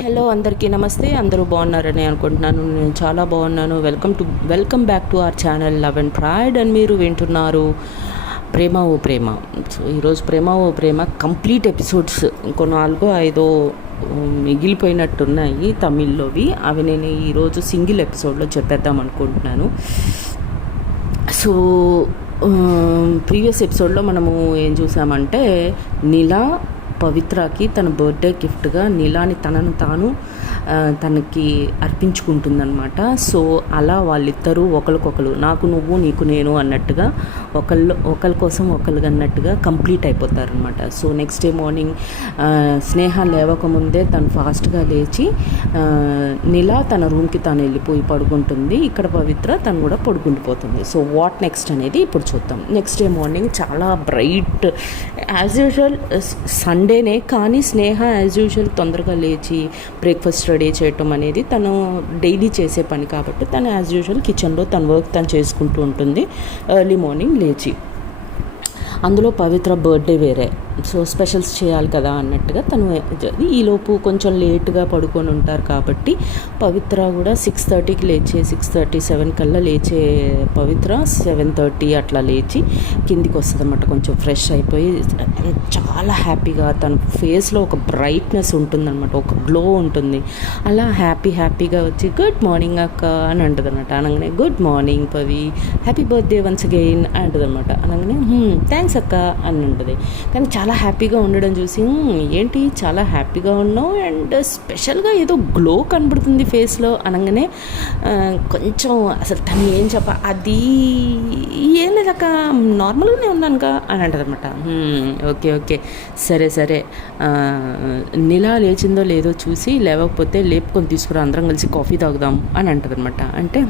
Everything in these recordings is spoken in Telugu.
హలో అందరికీ నమస్తే. అందరూ బాగున్నారని అనుకుంటున్నాను. నేను చాలా బాగున్నాను. Welcome back to our channel love and pride. And మీరు వింటున్నారు ప్రేమ ఓ ప్రేమ. సో ఈరోజు ప్రేమ ఓ ప్రేమ కంప్లీట్ ఎపిసోడ్స్ ఇంకో 4-5 మిగిలిపోయినట్టున్నాయి తమిళ్లోవి. అవి నేను ఈరోజు సింగిల్ ఎపిసోడ్లో చెప్పేద్దాం అనుకుంటున్నాను. సో ప్రీవియస్ ఎపిసోడ్లో మనము ఏం చూసామంటే నీలా పవిత్రకి తన బర్త్డే గిఫ్ట్గా నీలాని తనను తాను తనకి అర్పించుకుంటుందన్నమాట. సో అలా వాళ్ళిద్దరూ ఒకరికొకరు, నాకు నువ్వు నీకు నేను అన్నట్టుగా ఒకరి కోసం ఒకరు అన్నట్టుగా కంప్లీట్ అయిపోతారనమాట. So next day morning Sneha లేవకముందే తను ఫాస్ట్గా లేచి నీలా తన రూమ్కి తను వెళ్ళిపోయి పడుకుంటుంది. ఇక్కడ పవిత్ర తను కూడా పడుకుండిపోతుంది. సో వాట్ నెక్స్ట్ అనేది ఇప్పుడు చూద్దాం. నెక్స్ట్ డే మార్నింగ్ చాలా బ్రైట్ యాజ్ యూజువల్ సండేనే, కానీ స్నేహ యాజ్ యూజువల్ తొందరగా లేచి బ్రేక్ఫాస్ట్ రెడీ చేయటం అనేది తను డైలీ చేసే పని కాబట్టి తను యాజ్ యూజువల్ కిచెన్లో తన వర్క్ తను చేసుకుంటూ ఉంటుంది ఎర్లీ మార్నింగ్ లేచి. అందులో పవిత్ర బర్త్డే వేరే, సో స్పెషల్స్ చేయాలి కదా అన్నట్టుగా తను ఈలోపు కొంచెం లేటుగా పడుకొని ఉంటారు కాబట్టి పవిత్ర కూడా 6:30కి లేచే 6:37 కల్లా లేచే పవిత్ర 7:30 అట్లా లేచి కిందికి వస్తుంది అన్నమాట. కొంచెం ఫ్రెష్ అయిపోయి చాలా హ్యాపీగా తన ఫేస్లో ఒక బ్రైట్నెస్ ఉంటుందన్నమాట, ఒక గ్లో ఉంటుంది. అలా హ్యాపీగా వచ్చి గుడ్ మార్నింగ్ అక్క అని అంటుంది అనమాట. అనగానే good morning Pavi, happy birthday once again అంటుంది అనమాట. అనగానే థ్యాంక్స్ అక్క అని ఉంటుంది. కానీ చాలా హ్యాపీగా ఉండడం చూసి ఏంటి చాలా హ్యాపీగా ఉన్నావు అండ్ స్పెషల్గా ఏదో గ్లో కనబడుతుంది ఫేస్లో అనగానే కొంచెం అసలు తను ఏం అది ఏం లేదక్క నార్మల్గానే ఉన్నానుక అని అంటుంది అనమాట. ఓకే సరే నీలా లేచిందో లేదో చూసి లేవకపోతే లేపుకొని తీసుకురా, అందరం కలిసి కాఫీ తాగుదాం అని అంటుంది అనమాట. అంటే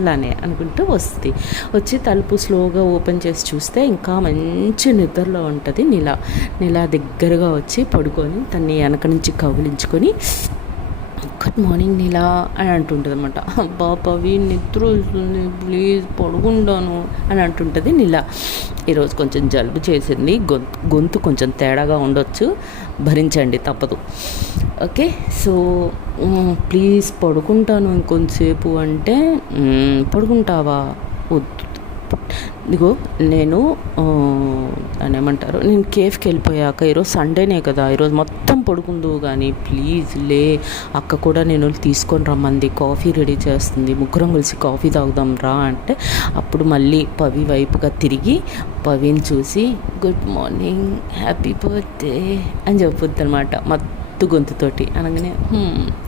అలానే అనుకుంటూ వస్తుంది. వచ్చి తలుపు స్లోగా ఓపెన్ చేసి చూస్తే ఇంకా మంచి నిద్రలో ఉంటుంది నీలా దగ్గరగా వచ్చి పడుకొని తన్ని వెనక నుంచి కౌగిలించుకొని గుడ్ మార్నింగ్ నీలా అని అంటుంటుంది అనమాట. అబ్బా పవి నిద్ర వస్తుంది ప్లీజ్ పడుకుంటాను అని అంటుంటుంది నీలా. ఈరోజు కొంచెం జలుబు చేసింది, గొంతు కొంచెం తేడాగా ఉండొచ్చు, భరించండి తప్పదు. ఓకే, సో ప్లీజ్ పడుకుంటాను ఇంకొంతసేపు అంటే పడుకుంటావా, వద్దు ఇదిగో నేను అని ఏమంటారు, నేను కేఫ్కి వెళ్ళిపోయాక ఈరోజు సండేనే కదా, ఈరోజు మొత్తం పడుకుందు కానీ ప్లీజ్ లే, అక్క కూడా నేను తీసుకొని రమ్మంది, కాఫీ రెడీ చేస్తుంది, ముగ్గురం కలిసి కాఫీ తాగుదాం రా అంటే అప్పుడు మళ్ళీ పవి వైపుగా తిరిగి పవిని చూసి గుడ్ మార్నింగ్ హ్యాపీ బర్త్డే అని చెప్పొద్దు అనమాట గొంతుతోటి. అనగానే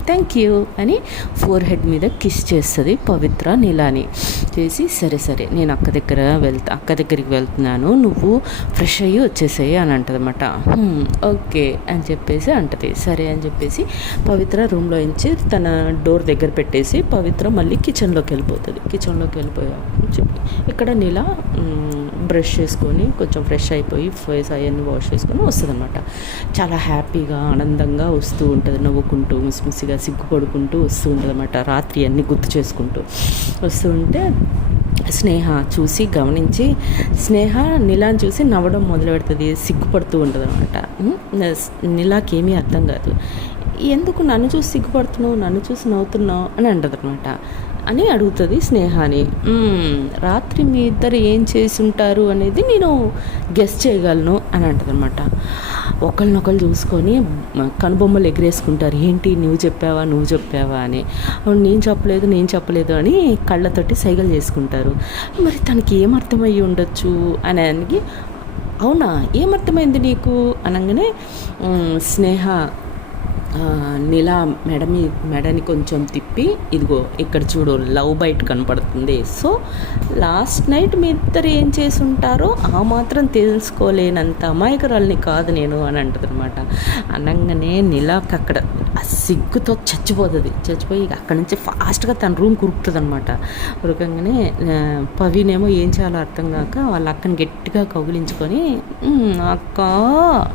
థ్యాంక్ యూ అని ఫోర్ హెడ్ మీద కిస్ చేస్తుంది పవిత్ర నీలాని. చేసి సరే నేను అక్క దగ్గరికి వెళ్తున్నాను, నువ్వు ఫ్రెష్ అయ్యి వచ్చేసాయి అని అంటుంది అనమాట. ఓకే అని చెప్పేసి అంటది. సరే అని చెప్పేసి పవిత్ర రూమ్లో నుంచి తన డోర్ దగ్గర పెట్టేసి పవిత్ర మళ్ళీ కిచెన్లోకి వెళ్ళిపోయా ఇక్కడ నీలా బ్రష్ చేసుకొని కొంచెం ఫ్రెష్ అయిపోయి ఫేస్ అవన్నీ వాష్ చేసుకొని వస్తుంది అనమాట. చాలా హ్యాపీగా ఆనందంగా వస్తూ ఉంటుంది, నవ్వుకుంటూ ముసిముసిగా సిగ్గుపడుకుంటూ వస్తూ ఉంటుంది అనమాట. రాత్రి అన్నీ గుర్తు చేసుకుంటూ వస్తూ ఉంటే స్నేహ చూసి గమనించి స్నేహ నీలాని చూసి నవ్వడం మొదలు పెడుతుంది, సిగ్గుపడుతూ ఉంటుంది అనమాట. నీలాకేమీ అర్థం కాదు, ఎందుకు నన్ను చూసి సిగ్గుపడుతున్నావు, నన్ను చూసి నవ్వుతున్నావు అని అంటది అనమాట. అని అడుగుతుంది స్నేహాని. రాత్రి మీ ఇద్దరు ఏం చేసి ఉంటారు అనేది నేను గెస్ చేయగలను అని అంటది అనమాట. ఒకరినొకరు చూసుకొని కనుబొమ్మలు ఎగిరేసుకుంటారు, ఏంటి నువ్వు చెప్పావా అని. నేను చెప్పలేదు అని కళ్ళతోటి సైగలు చేసుకుంటారు. మరి తనకి ఏమర్థమయ్యి ఉండొచ్చు అని అనికి, అవునా ఏమర్థమైంది నీకు అనగానే స్నేహ నీలా మెడని కొంచెం తిప్పి ఇదిగో ఇక్కడ చూడు లవ్ బైట్ కనపడుతుంది, సో లాస్ట్ నైట్ మీ ఇద్దరు ఏం చేసి ఉంటారో ఆ మాత్రం తెలుసుకోలేనంత అమాయకురాల్ని కాదు నేను అని అంటుంది అనమాట. అనగానే నీలాకి అక్కడ సిగ్గుతో చచ్చిపోయి అక్కడి నుంచి ఫాస్ట్గా తన రూమ్ కురుకుతుంది అనమాట. ఉరకంగానే పవినేమో ఏం చేయాలో అర్థం కాక వాళ్ళ అక్కని గట్టిగా కౌగిలించుకొని అక్క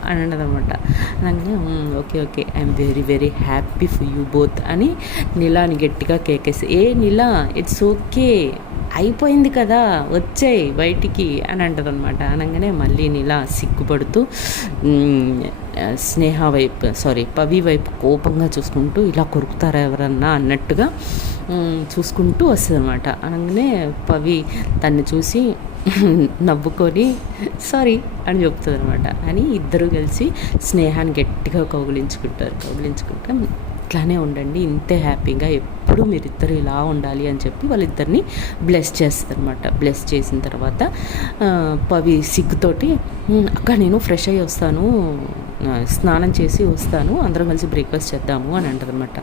అని అంటది అనమాట. అనగానే okay I'm very happy for you both అని నీలాని గట్టిగా కేకేసి, నీలా ఇట్స్ ఓకే అయిపోయింది కదా వచ్చేయి బయటికి అని అంటది అనమాట. అనగానే మళ్ళీ నీలా సిగ్గుపడుతూ పవి వైపు కోపంగా చూసుకుంటూ ఇలా కొరుకుతారా ఎవరన్నా అన్నట్టుగా చూసుకుంటూ వస్తుంది అనమాట. అనగానే పవి తన్ని చూసి నవ్వుకొని సారీ అని చెప్తుంది అనమాట. అని ఇద్దరు కలిసి స్నేహాన్ని గట్టిగా కౌగిలించుకుంటే ఇట్లానే ఉండండి, ఇంతే హ్యాపీగా ఎప్పుడు మీరిద్దరు ఇలా ఉండాలి అని చెప్పి వాళ్ళిద్దరిని బ్లెస్ చేస్తుంది అనమాట. బ్లెస్ చేసిన తర్వాత పవి సిగ్గుతోటి అక్క నేను ఫ్రెష్ అయ్యి వస్తాను, స్నానం చేసి వస్తాను, అందరం కలిసి బ్రేక్ఫాస్ట్ చేద్దాము అని అంటది అనమాట.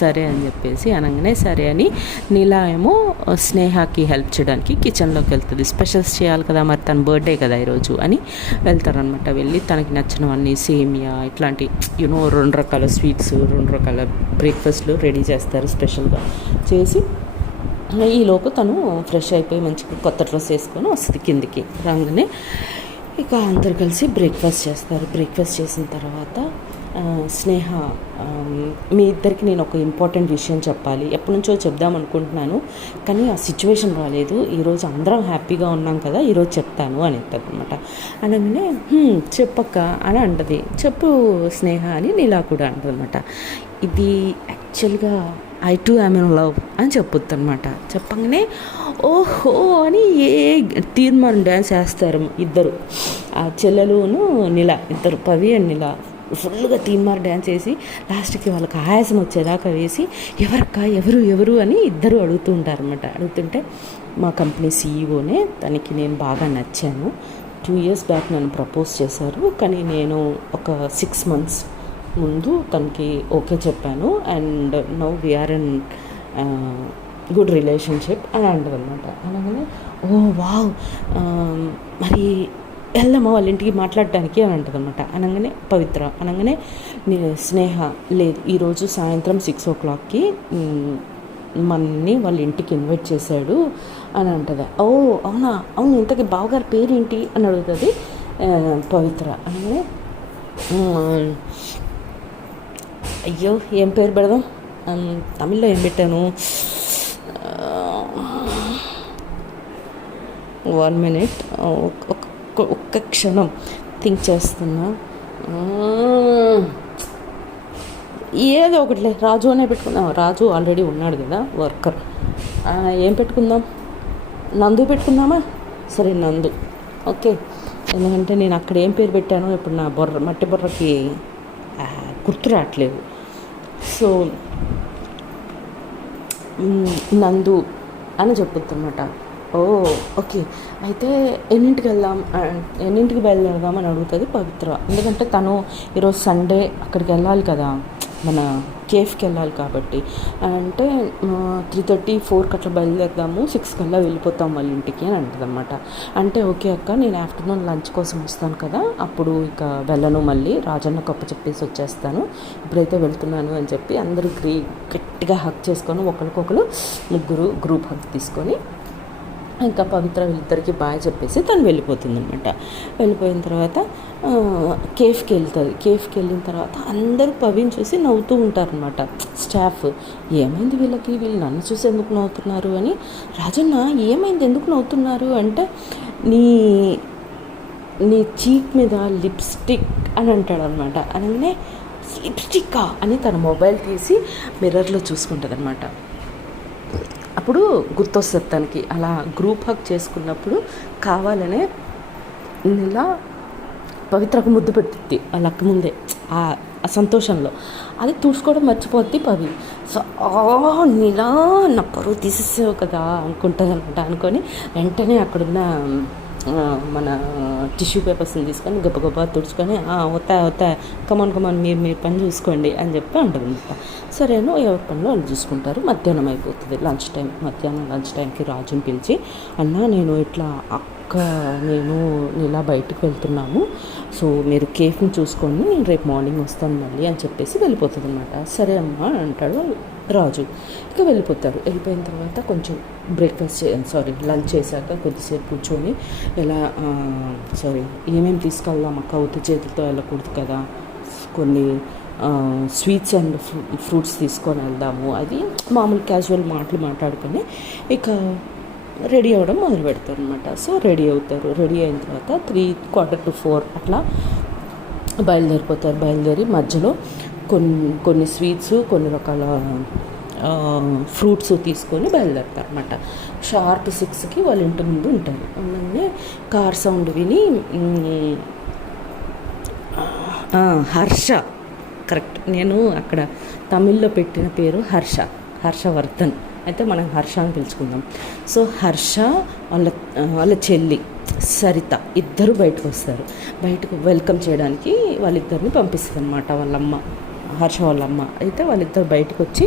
సరే అని చెప్పేసి అనగానే సరే అని నీలా ఏమో స్నేహకి హెల్ప్ చేయడానికి కిచెన్లోకి వెళ్తుంది. స్పెషల్స్ చేయాలి కదా, మరి తన బర్త్డే కదా ఈరోజు అని వెళ్తారనమాట. వెళ్ళి తనకి నచ్చినవన్నీ సేమియా ఇట్లాంటి 2 రకాల స్వీట్స్ 2 రకాల బ్రేక్ఫాస్ట్లు రెడీ చేస్తారు స్పెషల్గా చేసి. ఈలోపు తను ఫ్రెష్ అయిపోయి మంచిగా కొత్త డ్రెస్ వేసుకొని వస్తుంది కిందికి రాగానే. ఇక అందరు కలిసి బ్రేక్ఫాస్ట్ చేస్తారు. బ్రేక్ఫాస్ట్ చేసిన తర్వాత స్నేహ, మీ ఇద్దరికి నేను ఒక ఇంపార్టెంట్ విషయం చెప్పాలి, ఎప్పటి నుంచో చెప్దాం అనుకుంటున్నాను కానీ ఆ సిచ్యువేషన్ రాలేదు, ఈరోజు అందరం హ్యాపీగా ఉన్నాం కదా ఈరోజు చెప్తాను అని అనమాట. అనగానే చెప్పక్క అని అంటది. చెప్పు స్నేహ అని నీలా కూడా అంటది అనమాట. ఇది యాక్చువల్గా I to yam in love అని చెప్పుద్ది అనమాట. చెప్పగానే ఓహో అని తీర్మానం డ్యాన్స్ వేస్తారు ఇద్దరు, ఆ చెల్లెలును నీల ఇద్దరు, పవి అండ్ నీల ఫుల్గా తీర్మానం డ్యాన్స్ వేసి లాస్ట్కి వాళ్ళకి ఆయాసం వచ్చేదాకా వేసి ఎవరక్క ఎవరు అని ఇద్దరు అడుగుతూ ఉంటారు అనమాట. అడుగుతుంటే మా కంపెనీ సీఈఓనే, తనకి నేను బాగా నచ్చాను, 2 years బ్యాక్ నన్ను ప్రపోజ్ చేశారు, కానీ నేను ఒక 6 months ముందు తనకి ఓకే చెప్పాను and now we're in good relationship అని అంటదనమాట. అనగానే ఓ వావ్, మరి వెళ్దామా వాళ్ళ ఇంటికి మాట్లాడడానికి అని అంటదనమాట. అనగానే పవిత్ర అనగానే స్నేహ లేదు, ఈరోజు సాయంత్రం 6 o'clockకి మనని వాళ్ళ ఇంటికి ఇన్వైట్ చేశాడు అని అంటది. ఓ అవునా, అవును, ఇంతకీ బావగారి పేరేంటి అని అడుగుతుంది పవిత్ర. అనగానే అయ్యో ఏం పేరు పెడదాం, తమిళ్లో ఏం పెట్టాను, 1 minute, ఒక్క క్షణం థింక్ చేస్తున్నా. ఏదో ఒకటిలే, రాజు అనే పెట్టుకుందాం, రాజు ఆల్రెడీ ఉన్నాడు కదా వర్కర్. ఏం పెట్టుకుందాం, నందు పెట్టుకుందామా? సరే నందు, ఓకే. ఎందుకంటే నేను అక్కడ ఏం పేరు పెట్టానో ఇప్పుడు నా మట్టి బుర్రకి గుర్తు రావట్లేదు. సో నందు అని చెప్పుద్ది అనమాట. ఓ ఓకే, అయితే ఎన్నింటికి బయలుదేరదాం అని అడుగుతుంది పవిత్ర. ఎందుకంటే తను ఈరోజు సండే అక్కడికి వెళ్ళాలి కదా, మన కేఫ్కి వెళ్ళాలి కాబట్టి. అంటే 3:30, 4 అట్లా బయలుదేరదాము, 6 కల్లా వెళ్ళిపోతాం వాళ్ళ ఇంటికి అని అంటుంది అనమాట. అంటే ఓకే అక్క, నేను ఆఫ్టర్నూన్ లంచ్ కోసం వస్తాను కదా, అప్పుడు ఇక వెళ్ళను, మళ్ళీ రాజన్న కప్ప చెప్పేసి వచ్చేస్తాను, ఇప్పుడైతే వెళ్తున్నాను అని చెప్పి అందరూ గట్టిగా హగ్ చేసుకొని ఒకరికొకరు ముగ్గురు గ్రూప్ హగ్ తీసుకొని ఇంకా పవిత్ర వీళ్ళిద్దరికి బాయ్ చెప్పేసి తను వెళ్ళిపోతుంది అనమాట. వెళ్ళిపోయిన తర్వాత కేఫ్కి వెళ్తుంది. కేఫ్కి వెళ్ళిన తర్వాత అందరూ పవిని చూసి నవ్వుతూ ఉంటారనమాట స్టాఫ్. ఏమైంది వీళ్ళు నన్ను చూసి ఎందుకు నవ్వుతున్నారు అని. రాజన్న ఏమైంది, ఎందుకు నవ్వుతున్నారు అంటే నీ చీక్ మీద లిప్స్టిక్ అని అంటాడనమాట. అనగానే లిప్స్టిక్కా అని తన మొబైల్ తీసి మిర్రర్లో చూసుకుంటుంది అనమాట. అప్పుడు గుర్తొస్తుంది తనకి, అలా గ్రూప్ హగ్ చేసుకున్నప్పుడు కావాలనే ఇలా పవిత్రకు ముద్దు పెట్టుద్ది వాళ్ళ అక్క ముందే ఆ సంతోషంలో. అది తుడుచుకోవడం మర్చిపోద్ది పవి. సో నీలా నా పరువు తీసేసావు కదా అనుకుంటుంది అనమాట. అనుకొని వెంటనే అక్కడున్న మన టిష్యూ పేపర్స్ని తీసుకొని గొప్ప తుడుచుకొని అవుతా కమాన్ మీరు పని చూసుకోండి అని చెప్పి అంటుంది అనమాట. సరేనో ఎవరి పనిలో వాళ్ళు చూసుకుంటారు. మధ్యాహ్నం అయిపోతుంది, మధ్యాహ్నం లంచ్ టైంకి రాజుని పిలిచి, అన్న నేను ఇట్లా నేను ఇలా బయటకు వెళ్తున్నాము, సో మీరు కేఫ్ని చూసుకోండి, నేను రేపు మార్నింగ్ వస్తాను మళ్ళీ అని చెప్పేసి వెళ్ళిపోతుంది అనమాట. సరే అమ్మా అంటాడు రాజు. ఇక వెళ్ళిపోతారు. వెళ్ళిపోయిన తర్వాత కొంచెం లంచ్ చేశాక కొద్దిసేపు కూర్చొని ఏమేమి తీసుకెళ్దాం అక్క, ఉత్తి చేతులతో వెళ్ళకూడదు కదా, కొన్ని స్వీట్స్ అండ్ ఫ్రూట్స్ తీసుకొని వెళ్దాము, అది మామూలు క్యాజువల్ మాట్లాడుకొని ఇక రెడీ అవ్వడం మొదలు పెడతారు అనమాట. సో రెడీ అవుతారు. రెడీ అయిన తర్వాత 3:45 అట్లా బయలుదేరిపోతారు. బయలుదేరి మధ్యలో కొన్ని కొన్ని స్వీట్స్, కొన్ని రకాల ఫ్రూట్స్ తీసుకొని బయలుదేరుతారు అనమాట. షార్ప్ 6కి వాళ్ళ ఇంటి ముందు ఉంటారు. అందుకనే కార్ సౌండ్ విని హర్ష, కరెక్ట్, నేను అక్కడ తమిళ్లో పెట్టిన పేరు హర్షవర్ధన్, అయితే మనం హర్ష అని పిలుచుకుందాం. సో హర్ష వాళ్ళ చెల్లి సరిత ఇద్దరు బయటకు వస్తారు. బయటకు వెల్కమ్ చేయడానికి వాళ్ళిద్దరిని పంపిస్తుంది అనమాట వాళ్ళమ్మ, హర్ష వాళ్ళమ్మ. అయితే వాళ్ళిద్దరు బయటకు వచ్చి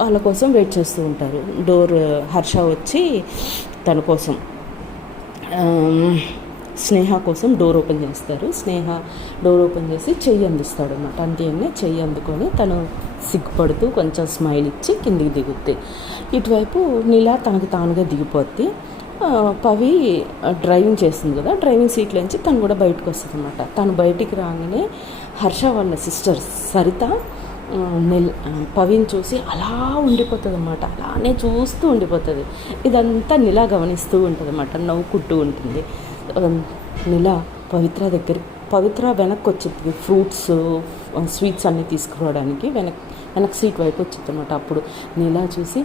వాళ్ళ కోసం వెయిట్ చేస్తూ ఉంటారు. హర్ష వచ్చి తన కోసం స్నేహ కోసం డోర్ ఓపెన్ చేస్తారు. స్నేహ డోర్ ఓపెన్ చేసి చెయ్యి అందిస్తాడు అనమాట. అంతేనే చెయ్యి అందుకొని తను సిగ్గుపడుతూ కొంచెం స్మైల్ ఇచ్చి కిందికి దిగుద్ది. ఇటువైపు నీలా తనకు తానుగా దిగిపోద్ది. పవి డ్రైవింగ్ చేస్తుంది కదా, డ్రైవింగ్ సీట్లోంచి తను కూడా బయటకు వస్తుంది అనమాట. తను బయటికి రాగానే హర్ష వాళ్ళ సిస్టర్ సరిత పవిని చూసి అలా ఉండిపోతుంది అన్నమాట. అలానే చూస్తూ ఉండిపోతుంది. ఇదంతా నిలా గమనిస్తూ ఉంటుంది అన్నమాట, నవ్వుకుంటూ ఉంటుంది. నిలా పవిత్ర వెనక్కి వచ్చింది ఫ్రూట్స్ స్వీట్స్ అన్నీ తీసుకురావడానికి. వెనక్ సీట్ వైపు వచ్చింది అనమాట. అప్పుడు నిలా చూసి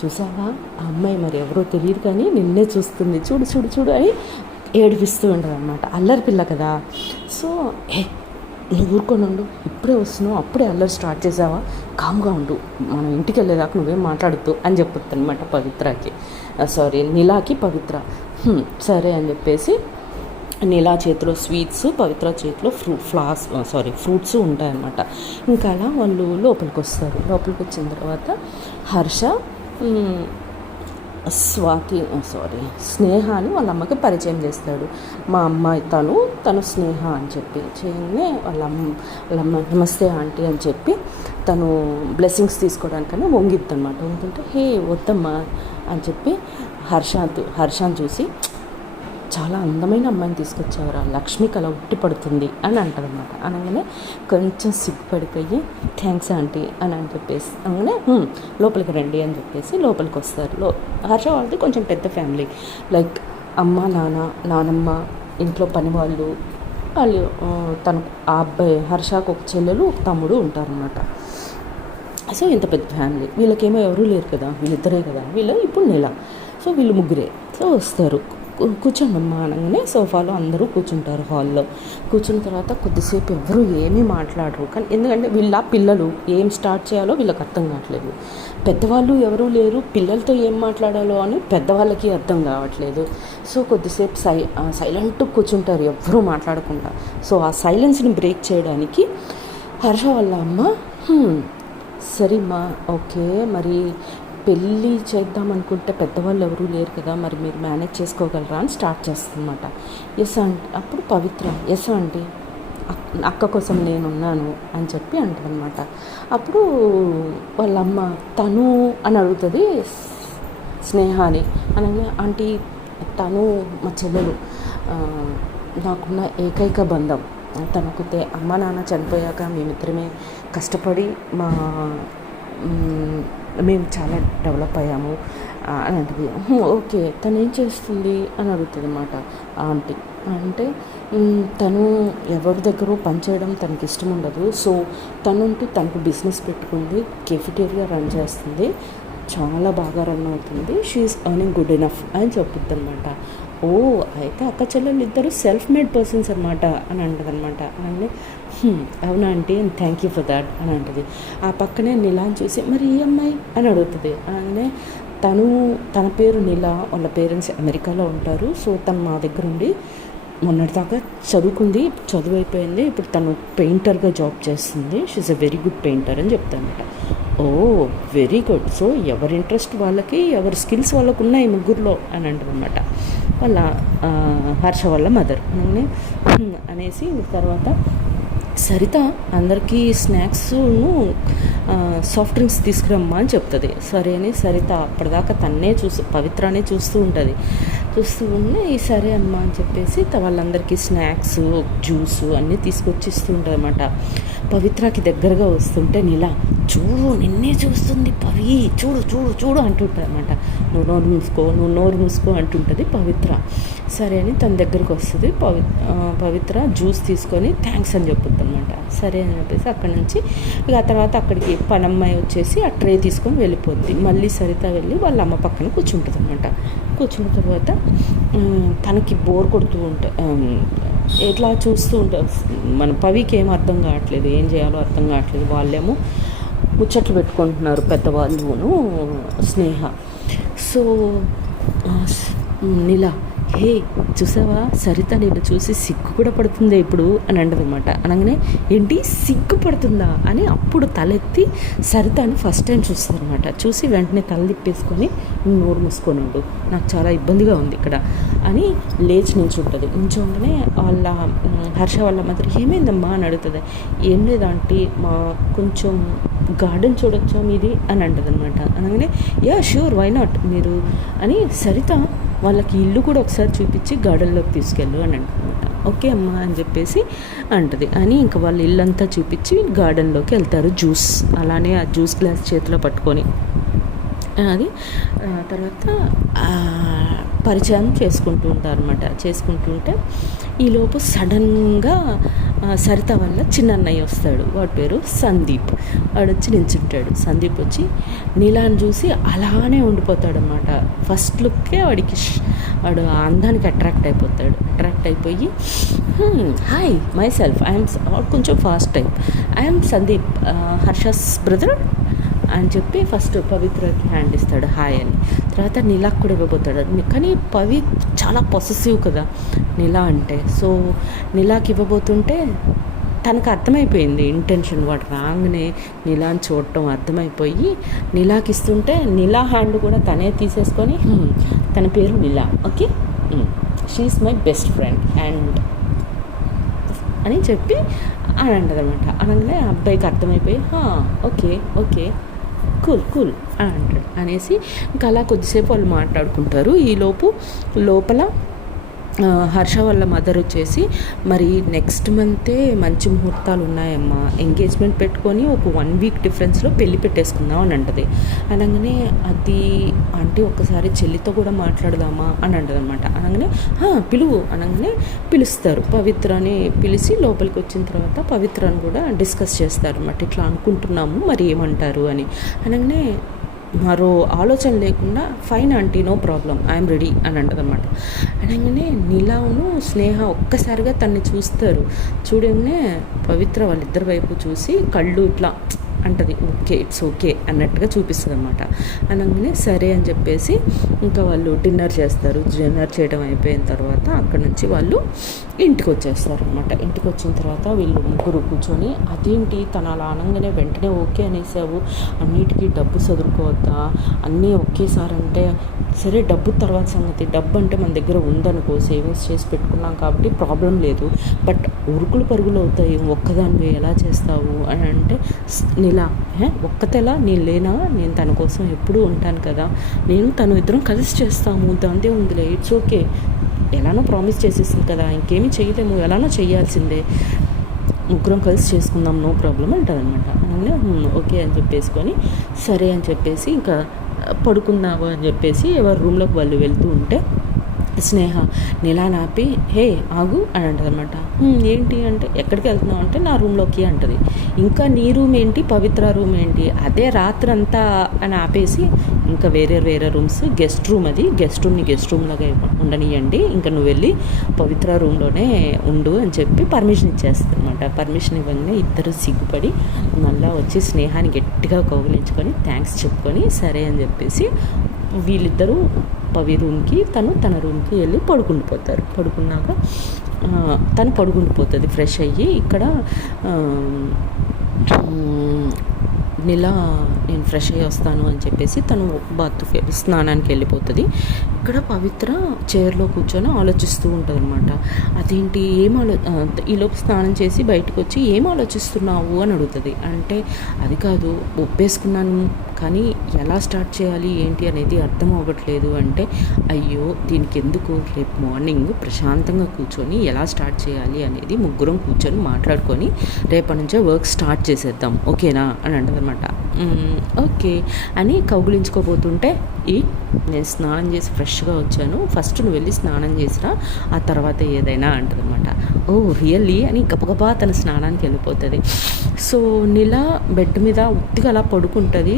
చూసావా ఆ అమ్మాయి మరి ఎవరో తెలియదు కానీ నిన్నే చూస్తుంది, చూడు చూడు చూడు అని ఏడిపిస్తూ ఉంటుంది అనమాట. అల్లరి పిల్ల కదా. సో నువ్వు ఊరుకొని ఉండు, ఇప్పుడే వస్తున్నావు, అప్పుడే అల్లరి స్టార్ట్ చేసావా, కామ్గా ఉండు, మనం ఇంటికి వెళ్ళేదాకా నువ్వేం మాట్లాడుతూ అని చెప్పుద్ది అనమాట పవిత్రకి. నిలాకి పవిత్ర. సరే అని చెప్పేసి నీలా చేతిలో స్వీట్స్, పవిత్ర చేతిలో ఫ్రూట్స్ ఉంటాయన్నమాట. ఇంకా అలా వాళ్ళు లోపలికి వస్తారు. లోపలికి వచ్చిన తర్వాత హర్ష స్నేహ అని వాళ్ళ అమ్మకి పరిచయం చేస్తాడు. మా అమ్మాయి తను స్నేహ అని చెప్పి చేయగానే వాళ్ళ అమ్మ నమస్తే ఆంటీ అని చెప్పి తను బ్లెస్సింగ్స్ తీసుకోవడానికని వంగిద్ది అనమాట. వంగుతుంటే హే వద్దమ్మా అని చెప్పి హర్షాన్ని చూసి చాలా అందమైన అమ్మాయిని తీసుకొచ్చేవారు, లక్ష్మి కళ ఉట్టి పడుతుంది అని అంటారు అనమాట. అనగానే కొంచెం సిగ్గుపడిపోయి థ్యాంక్స్ ఆంటీ అని చెప్పేసి అనగానే లోపలికి రండి అని చెప్పేసి లోపలికి వస్తారు. హర్ష వాళ్ళది కొంచెం పెద్ద ఫ్యామిలీ, లైక్ అమ్మ నానమ్మ, ఇంట్లో పని వాళ్ళు తనకు ఆ అబ్బాయి హర్షకు ఒక చెల్లెలు ఒక తమ్ముడు ఉంటారనమాట. సో ఇంత పెద్ద ఫ్యామిలీ. వీళ్ళకేమో ఎవరూ లేరు కదా, వీళ్ళిద్దరే కదా, ఇప్పుడు నెల. సో వీళ్ళు ముగ్గురే. సో వస్తారు, కూర్చోండమ్మా అనగానే సోఫాలో అందరూ కూర్చుంటారు. హాల్లో కూర్చున్న తర్వాత కొద్దిసేపు ఎవరు ఏమీ మాట్లాడరు. కానీ ఎందుకంటే వీళ్ళ పిల్లలు ఏం స్టార్ట్ చేయాలో వీళ్ళకి అర్థం కావట్లేదు. పెద్దవాళ్ళు ఎవరూ లేరు, పిల్లలతో ఏం మాట్లాడాలో అని పెద్దవాళ్ళకి అర్థం కావట్లేదు. సో కొద్దిసేపు సైలెంట్ కూర్చుంటారు ఎవరూ మాట్లాడకుండా. సో ఆ సైలెన్స్ని బ్రేక్ చేయడానికి హర్ష వాళ్ళ అమ్మ సరేమ్మా ఓకే, మరి పెళ్ళి చేద్దాం అనుకుంటే పెద్దవాళ్ళు ఎవరూ లేరు కదా, మరి మీరు మేనేజ్ చేసుకోగలరా అని స్టార్ట్ చేస్తుందన్నమాట. Yes aunty. అప్పుడు పవిత్ర ఎస్ ఆంటీ, అక్క కోసం నేనున్నాను అని చెప్పి అంటుందన్నమాట. అప్పుడు వాళ్ళమ్మ తను అని అడుగుతుంది స్నేహాని. అనగా ఆంటీ తను మా చెల్లెలు, నాకున్న ఏకైక బంధం. తనకు అమ్మ నాన్న చనిపోయాక మేమిద్దరమే కష్టపడి మేము చాలా డెవలప్ అయ్యాము అని అంటుంది. ఓకే, తను ఏం చేస్తుంది అని అడుగుతుంది అన్నమాట ఆంటీ. అంటే తను ఎవరి దగ్గర పనిచేయడం తనకి ఇష్టం ఉండదు. సో తనకు బిజినెస్ పెట్టుకుంది, కెఫిటేరియా రన్ చేస్తుంది, చాలా బాగా రన్ అవుతుంది, షీఈస్ ఎర్నింగ్ గుడ్ ఎనఫ్ అని చెప్పుద్ది అనమాట. ఓ అయితే అక్క చెల్లెలు ఇద్దరు సెల్ఫ్ మేడ్ పర్సన్స్ అనమాట అని అంటది అనమాట. అని అవునా aunty and thank you for that అని అంటుంది. ఆ పక్కనే నిలాని చూసి మరి ఈ అమ్మాయి అని అడుగుతుంది. అలానే తన పేరు నిలా, వాళ్ళ పేరెంట్స్ అమెరికాలో ఉంటారు. సో తను మా దగ్గర ఉండి మొన్నటిదాకా చదువుకుంది, చదువు అయిపోయింది, ఇప్పుడు తను పెయింటర్గా జాబ్ చేస్తుంది, she's a very good painter అని చెప్తానమాట. Oh very good. సో ఎవరి ఇంట్రెస్ట్ వాళ్ళకి, ఎవరి స్కిల్స్ వాళ్ళకు ఉన్నాయి ముగ్గురులో అని అంటుందన్నమాట వాళ్ళ హర్ష వాళ్ళ మదర్. అనేసి తర్వాత సరిత అందరికీ స్నాక్స్ను సాఫ్ట్ డ్రింక్స్ తీసుకురమ్మా అని చెప్తుంది. సరే అని సరిత అప్పటిదాకా పవిత్రనే చూస్తూ ఉంటుంది. సరే అమ్మ అని చెప్పేసి వాళ్ళందరికీ స్నాక్స్, జ్యూస్ అన్నీ తీసుకొచ్చి ఇస్తూ ఉంటుంది అన్నమాట. పవిత్రకి దగ్గరగా వస్తుంటే నీలా చూడు నిన్నే చూస్తుంది పవి, చూడు చూడు చూడు అంటుంటుంది అనమాట. నువ్వు నోరు మూసుకో అంటుంటుంది పవిత్ర. సరే అని తన దగ్గరికి వస్తుంది. పవిత్ర జ్యూస్ తీసుకొని థ్యాంక్స్ అని చెప్పుద్ది అనమాట. సరే అని చెప్పేసి అక్కడి నుంచి ఇక ఆ తర్వాత అక్కడికి పనమ్మాయి వచ్చేసి ఆ ట్రే తీసుకొని వెళ్ళిపోద్ది. మళ్ళీ సరిత వెళ్ళి వాళ్ళ అమ్మ పక్కన కూర్చుంటుంది అనమాట. కూర్చున్న తర్వాత తనకి బోర్ కొడుతూ ఎట్లా చూస్తూ ఉంటారు. మన పవికి ఏం అర్థం కావట్లేదు, ఏం చేయాలో అర్థం కావట్లేదు. వాళ్ళేమో ముచ్చట్లు పెట్టుకుంటున్నారు పెద్దవాళ్ళును స్నేహ. సో నీలా, హే చూసావా సరిత నిన్ను చూసి సిగ్గు కూడా పడుతుందే ఇప్పుడు అని అంటదనమాట. అనగానే ఏంటి సిగ్గు పడుతుందా అని అప్పుడు తలెత్తి సరితని ఫస్ట్ టైం చూస్తుంది అనమాట. చూసి వెంటనే తల తిప్పేసుకొని నోరు మూసుకొని ఉండు, నాకు చాలా ఇబ్బందిగా ఉంది ఇక్కడ అని లేచి నించుంటుంది. నించుంటేనే వాళ్ళ హర్ష వాళ్ళ మదర్ ఏమైందమ్మా అని అడుగుతుంది. ఏం లేదంటే మా కొంచెం గార్డెన్ చూడొచ్చా మీది అని అంటది అనమాట. అనగానే యా ష్యూర్ వై నాట్ మీరు అని సరిత వాళ్ళకి ఇల్లు కూడా ఒకసారి చూపించి గార్డెన్లోకి తీసుకెళ్ళు అని అంటనమాట. ఓకే అమ్మా అని చెప్పేసి అంటది. అని ఇంకా వాళ్ళ ఇల్లంతా చూపించి గార్డెన్లోకి వెళ్తారు. జ్యూస్ అలానే ఆ జ్యూస్ గ్లాస్ చేతిలో పట్టుకొని అది తర్వాత పరిచయం చేసుకుంటూ ఉంటారు అనమాట. చేసుకుంటుంటే ఈలోపు సడన్గా సరిత వల్ల చిన్నన్నయ్య వస్తాడు. వాడి పేరు సందీప్. వాడు వచ్చి నించుంటాడు. సందీప్ వచ్చి నీలాని చూసి అలానే ఉండిపోతాడు అనమాట. ఫస్ట్ లుక్కే వాడు అందానికి అట్రాక్ట్ అయిపోయి హాయ్ మై సెల్ఫ్ ఐఎమ్ కొంచెం fast type I'm Sandeep Harsha's brother అని చెప్పి ఫస్ట్ పవిత్రకి హ్యాండ్ ఇస్తాడు హాయ్ అని. తర్వాత నీలాకి కూడా ఇవ్వబోతాడు. కానీ చాలా పొసెసివ్ కదా నీలా అంటే. సో నీలాకి ఇవ్వబోతుంటే తనకు అర్థమైపోయింది ఇంటెన్షన్. వాడు రాగానే నీలాని చూడటం అర్థమైపోయి నీలాకి ఇస్తుంటే నీలా హ్యాండ్ కూడా తనే తీసేసుకొని తన పేరు Neela, okay she is my best friend and అని చెప్పి అని అంటదనమాట. అనగానే అబ్బాయికి అర్థమైపోయి ఓకే ఓకే కూల్ అని అంటాడు. అనేసి ఇంకా అలా కొద్దిసేపు వాళ్ళు మాట్లాడుకుంటారు. ఈలోపు లోపల హర్ష వాళ్ళ మదర్ వచ్చేసి మరి నెక్స్ట్ మంతే మంచి ముహూర్తాలు ఉన్నాయమ్మా, ఎంగేజ్మెంట్ పెట్టుకొని ఒక 1 వీక్ డిఫరెన్స్లో పెళ్ళి పెట్టేసుకుందాం అని అంటది. అనగానే అది అంటే ఒక్కసారి చెల్లితో కూడా మాట్లాడదామా అని అంటది అనమాట. అనగానే పిలువు అనగానే పిలుస్తారు. పవిత్రని పిలిచి లోపలికి వచ్చిన తర్వాత పవిత్రని కూడా డిస్కస్ చేస్తారు అనమాట. ఇట్లా అనుకుంటున్నాము మరి ఏమంటారు అని. అనగానే మరో ఆలోచన లేకుండా fine aunty no problem I'm ready అని అంటదన్నమాట. అనగానే నీలాను స్నేహ ఒక్కసారిగా తన్ని చూస్తారు. చూడగానే పవిత్ర వాళ్ళిద్దరి వైపు చూసి కళ్ళు ఇట్లా అంటది ఓకే ఇట్స్ ఓకే అన్నట్టుగా చూపిస్తుంది అనమాట. అనగానే సరే అని చెప్పేసి ఇంకా వాళ్ళు డిన్నర్ చేస్తారు. డిన్నర్ చేయడం అయిపోయిన తర్వాత అక్కడ నుంచి వాళ్ళు ఇంటికి వచ్చేస్తారు అనమాట. ఇంటికి వచ్చిన తర్వాత వీళ్ళు ముగ్గురు కూర్చొని అదేంటి తను అలా అనగానే వెంటనే ఓకే అనేసావు, అన్నిటికీ డబ్బు చదువుకోవద్దా, అన్నీ ఒకేసారి అంటే సరే డబ్బు తర్వాత సంగతి, డబ్బు అంటే మన దగ్గర ఉందనుకో సేవింగ్స్ చేసి పెట్టుకున్నాం కాబట్టి ప్రాబ్లం లేదు, బట్ ఉరుకులు పరుగులు అవుతాయి ఒక్కదాన్ని ఎలా చేస్తావు అని అంటే నీలా ఒక్కతెలా నేను లేనా, నేను తన కోసం ఎప్పుడూ ఉంటాను కదా, నేను తను ఇద్దరం కలిసి చేస్తాము దాంతే ఉందిలే ఇట్స్ ఓకే, ఎలానో ప్రామిస్ చేసేసింది కదా ఇంకేమీ చేయలేము ఎలానో చేయాల్సిందే, ముగ్గురం కలిసి చేసుకుందాం నో ప్రాబ్లం అంటుంది అనమాట. అనగానే ఓకే అని చెప్పేసుకొని సరే అని చెప్పేసి ఇంకా పడుకుందాము అని చెప్పేసి ఎవరి రూమ్లోకి వాళ్ళు వెళ్తూ ఉంటే స్నేహ నీలా నాపి హే ఆగు అని అంటది అనమాట. ఏంటి అంటే ఎక్కడికి వెళ్తున్నావు అంటే నా రూమ్లోకి అంటది. ఇంకా నీ రూమ్ ఏంటి పవిత్ర రూమ్ ఏంటి, అదే రాత్రి అంతా అని ఆపేసి ఇంకా వేరే రూమ్స్ గెస్ట్ రూమ్, అది గెస్ట్ రూమ్ లాగా ఉండనియండి, ఇంకా నువ్వు వెళ్ళి పవిత్ర రూమ్లోనే ఉండు అని చెప్పి పర్మిషన్ ఇచ్చేస్తుంది అనమాట. పర్మిషన్ ఇవ్వగానే ఇద్దరు సిగ్గుపడి మళ్ళీ వచ్చి స్నేహాన్ని గట్టిగా కౌగిలించుకొని థ్యాంక్స్ చెప్పుకొని సరే అని చెప్పేసి వీళ్ళిద్దరూ పవి రూమ్కి తన రూమ్కి వెళ్ళి పడుకుండిపోతారు. పడుకున్నాక తను పడుకుండిపోతుంది ఫ్రెష్ అయ్యి. ఇక్కడ నీలా నేను ఫ్రెష్ అయ్యి వస్తాను అని చెప్పేసి తను స్నానానికి వెళ్ళిపోతుంది. ఇక్కడ పవిత్ర చైర్లో కూర్చొని ఆలోచిస్తూ ఉంటుంది అనమాట. అదేంటి ఈలోపు స్నానం చేసి బయటకు వచ్చి ఏం ఆలోచిస్తున్నావు అని అడుగుతుంది. అంటే అది కాదు ఒప్పేసుకున్నాను కానీ ఎలా స్టార్ట్ చేయాలి ఏంటి అనేది అర్థం అవ్వట్లేదు అంటే, అయ్యో దీనికి ఎందుకు, రేపు మార్నింగ్ ప్రశాంతంగా కూర్చొని ఎలా స్టార్ట్ చేయాలి అనేది ముగ్గురం కూర్చొని మాట్లాడుకొని రేపటి నుంచే వర్క్ స్టార్ట్ చేసేద్దాం, ఓకేనా అని అంటదనమాట. ఓకే అని కౌగులించుకోబోతుంటే, నేను స్నానం చేసి ఫ్రెష్గా వచ్చాను, ఫస్ట్ నువ్వు వెళ్ళి స్నానం చేసిరా, ఆ తర్వాత ఏదైనా అంటదనమాట. ఓ రియల్లీ అని గబగబా తన స్నానానికి వెళ్ళిపోతుంది. సో నీలా బెడ్ మీద ఉత్తిగా అలా పడుకుంటుంది.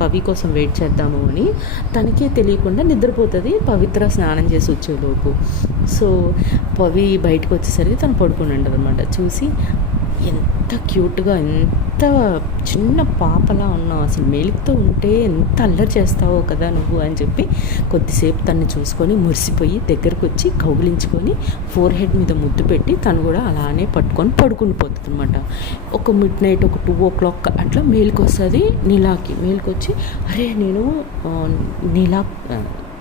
పవి కోసం వెయిట్ చేద్దాము అని తనకే తెలియకుండా నిద్రపోతుంది పవిత్ర స్నానం చేసి వచ్చేలోపు. సో పవి బయటకు వచ్చేసరికి తను పడుకుని ఉంటుంది అనమాట. చూసి ఎంత క్యూట్గా, ఎంత చిన్న పాపలా ఉన్నావు, అసలు మేలుతో ఉంటే ఎంత అల్లరి చేస్తావో కదా నువ్వు అని చెప్పి కొద్దిసేపు తన్ని చూసుకొని మురిసిపోయి దగ్గరకు వచ్చి కౌగిలించుకొని ఫోర్ హెడ్ మీద ముద్దు పెట్టి తను కూడా అలానే పట్టుకొని పడుకుని పోతుంది అనమాట. ఒక మిడ్ నైట్ ఒక 2 o'clock అట్లా మేలుకు వస్తుంది నీలాకి. మేలుకు వచ్చి, అరే నేను నీలా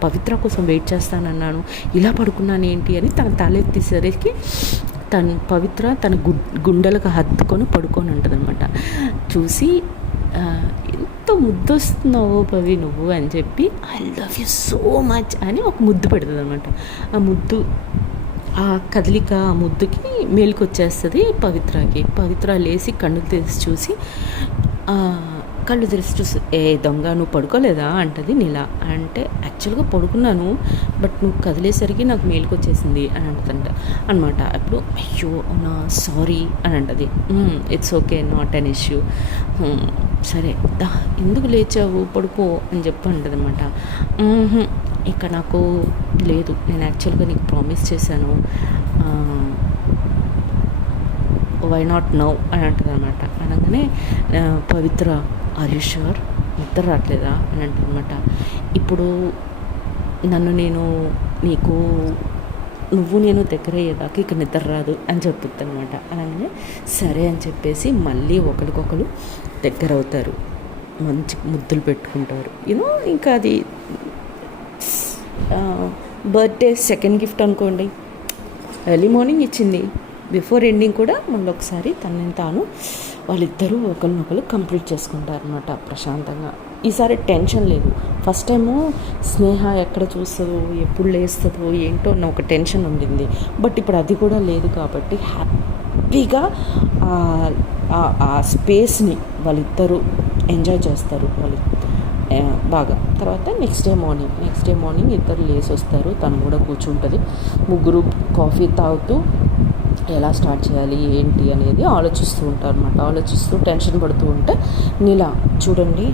పవిత్ర కోసం వెయిట్ చేస్తానన్నాను, ఇలా పడుకున్నాను ఏంటి అని తన తలెత్తేసరికి పవిత్ర తన గుండెలకు హత్తుకొని పడుకొని ఉంటుంది అనమాట. చూసి ఎంత ముద్దు వస్తున్నావో పవి నువ్వు అని చెప్పి, I love you so much అని ఒక ముద్దు పెడుతుంది అనమాట. ఆ ముద్దు, ఆ కదలిక, ఆ ముద్దుకి మేలుకొచ్చేస్తుంది పవిత్రకి. పవిత్ర లేచి కళ్ళు తెరిచి చూసి, ఏ దొంగ నువ్వు పడుకోలేదా అంటది నీలా. అంటే యాక్చువల్గా పడుకున్నాను, బట్ నువ్వు కదిలేసరికి నాకు మేలుకొచ్చేసింది అని అంటుందంట అనమాట. అప్పుడు అయ్యో అవునా, సారీ అని అంటది. It's okay, not an issue. సరే దా, ఎందుకు లేచావు, పడుకో అని చెప్పి అంటది అనమాట. ఇక నాకు లేదు, నేను యాక్చువల్గా నీకు ప్రామిస్ చేశాను, వై నాట్ నౌ అని అంటుంది అనమాట. అనగానే పవిత్ర ఆర్ యు ష్యూర్, నిద్ర రావట్లేదా అని అంటదనమాట. ఇప్పుడు నువ్వు నేను దగ్గర అయ్యేదాకా ఇక నిద్ర రాదు అని చెప్తుంది అనమాట. అలాగే సరే అని చెప్పేసి మళ్ళీ ఒకరికొకరు దగ్గర అవుతారు, మంచి ముద్దులు పెట్టుకుంటారు. ఇంకా అది బర్త్డే సెకండ్ గిఫ్ట్ అనుకోండి. ఎర్లీ మార్నింగ్ ఇచ్చింది, బిఫోర్ ఎండింగ్ కూడా మళ్ళీ ఒకసారి తనని తాను వాళ్ళిద్దరూ ఒకరినొకరు కంప్లీట్ చేసుకుంటారు అనమాట ప్రశాంతంగా. ఈసారి టెన్షన్ లేదు. ఫస్ట్ టైము స్నేహ ఎక్కడ చూస్తుందో, ఎప్పుడు లేస్తుందో ఏంటో అన్న ఒక టెన్షన్ ఉండింది. బట్ ఇప్పుడు అది కూడా లేదు కాబట్టి హ్యాపీగా ఆ స్పేస్ని వాళ్ళిద్దరూ ఎంజాయ్ చేస్తారు వాళ్ళు బాగా. తర్వాత నెక్స్ట్ డే మార్నింగ్ ఇద్దరు లేసి వస్తారు, తను కూడా కూర్చుంటుంది. ముగ్గురు కాఫీ తాగుతూ ఎలా స్టార్ట్ చేయాలి ఏంటి అనేది ఆలోచిస్తూ ఉంటారు అనమాట. ఆలోచిస్తూ టెన్షన్ పడుతూ ఉంటే, నీలా చూడండి,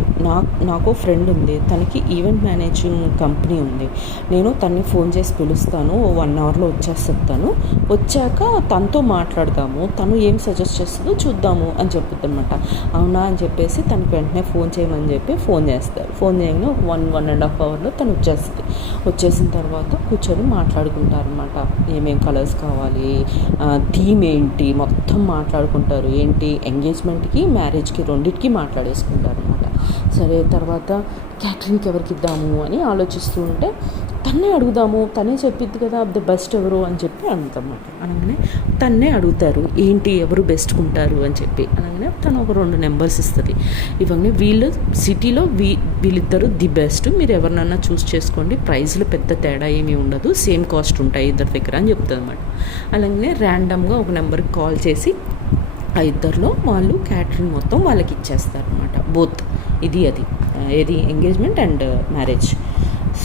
నాకు ఫ్రెండ్ ఉంది, తనకి ఈవెంట్ మేనేజింగ్ కంపెనీ ఉంది, నేను తనని ఫోన్ చేసి పిలుస్తాను, 1 hourలో వచ్చేస్తాను, వచ్చాక తనతో మాట్లాడదాము, తను ఏం సజెస్ట్ చేస్తుందో చూద్దాము అని చెప్పుద్ది అనమాట. అవునా అని చెప్పేసి తనకి వెంటనే ఫోన్ చేయమని చెప్పి ఫోన్ చేస్తారు. ఫోన్ చేయగానే 1.5 hourలో తను వచ్చేస్తుంది. వచ్చేసిన తర్వాత కూర్చొని మాట్లాడుకుంటారు అనమాట. ఏమేం కలర్స్ కావాలి, థీమ్ ఏంటి, మొత్తం మాట్లాడుకుంటారు. ఏంటి ఎంగేజ్మెంట్కి మ్యారేజ్కి రెండింటికి మాట్లాడేసుకుంటారు అనమాట. సరే తర్వాత క్యాటరింగ్కి ఎవరికి ఇద్దాము అని ఆలోచిస్తూ ఉంటే, తన్నే అడుగుదాము, తనే చెప్పిద్ది కదా ద బెస్ట్ ఎవరు అని చెప్పి అడుగుతామన్నమాట. అనగానే తన్నే అడుగుతారు, ఏంటి ఎవరు బెస్ట్ ఉంటారు అని చెప్పి. అనగానే తను ఒక 2 నెంబర్స్ ఇస్తుంది. ఇవన్నీ వీళ్ళు సిటీలో వీళ్ళిద్దరు ది బెస్ట్, మీరు ఎవరినన్నా చూస్ చేసుకోండి, ప్రైస్లో పెద్ద తేడా ఏమీ ఉండదు, సేమ్ కాస్ట్ ఉంటాయి ఇద్దరి దగ్గర అని చెప్తుంది అనమాట. అలాగే ర్యాండమ్గా ఒక నెంబర్కి కాల్ చేసి ఆ ఇద్దరిలో వాళ్ళు క్యాటరింగ్ మొత్తం వాళ్ళకి ఇచ్చేస్తారు అనమాట. బోత్ ఏది ఎంగేజ్మెంట్ అండ్ మ్యారేజ్.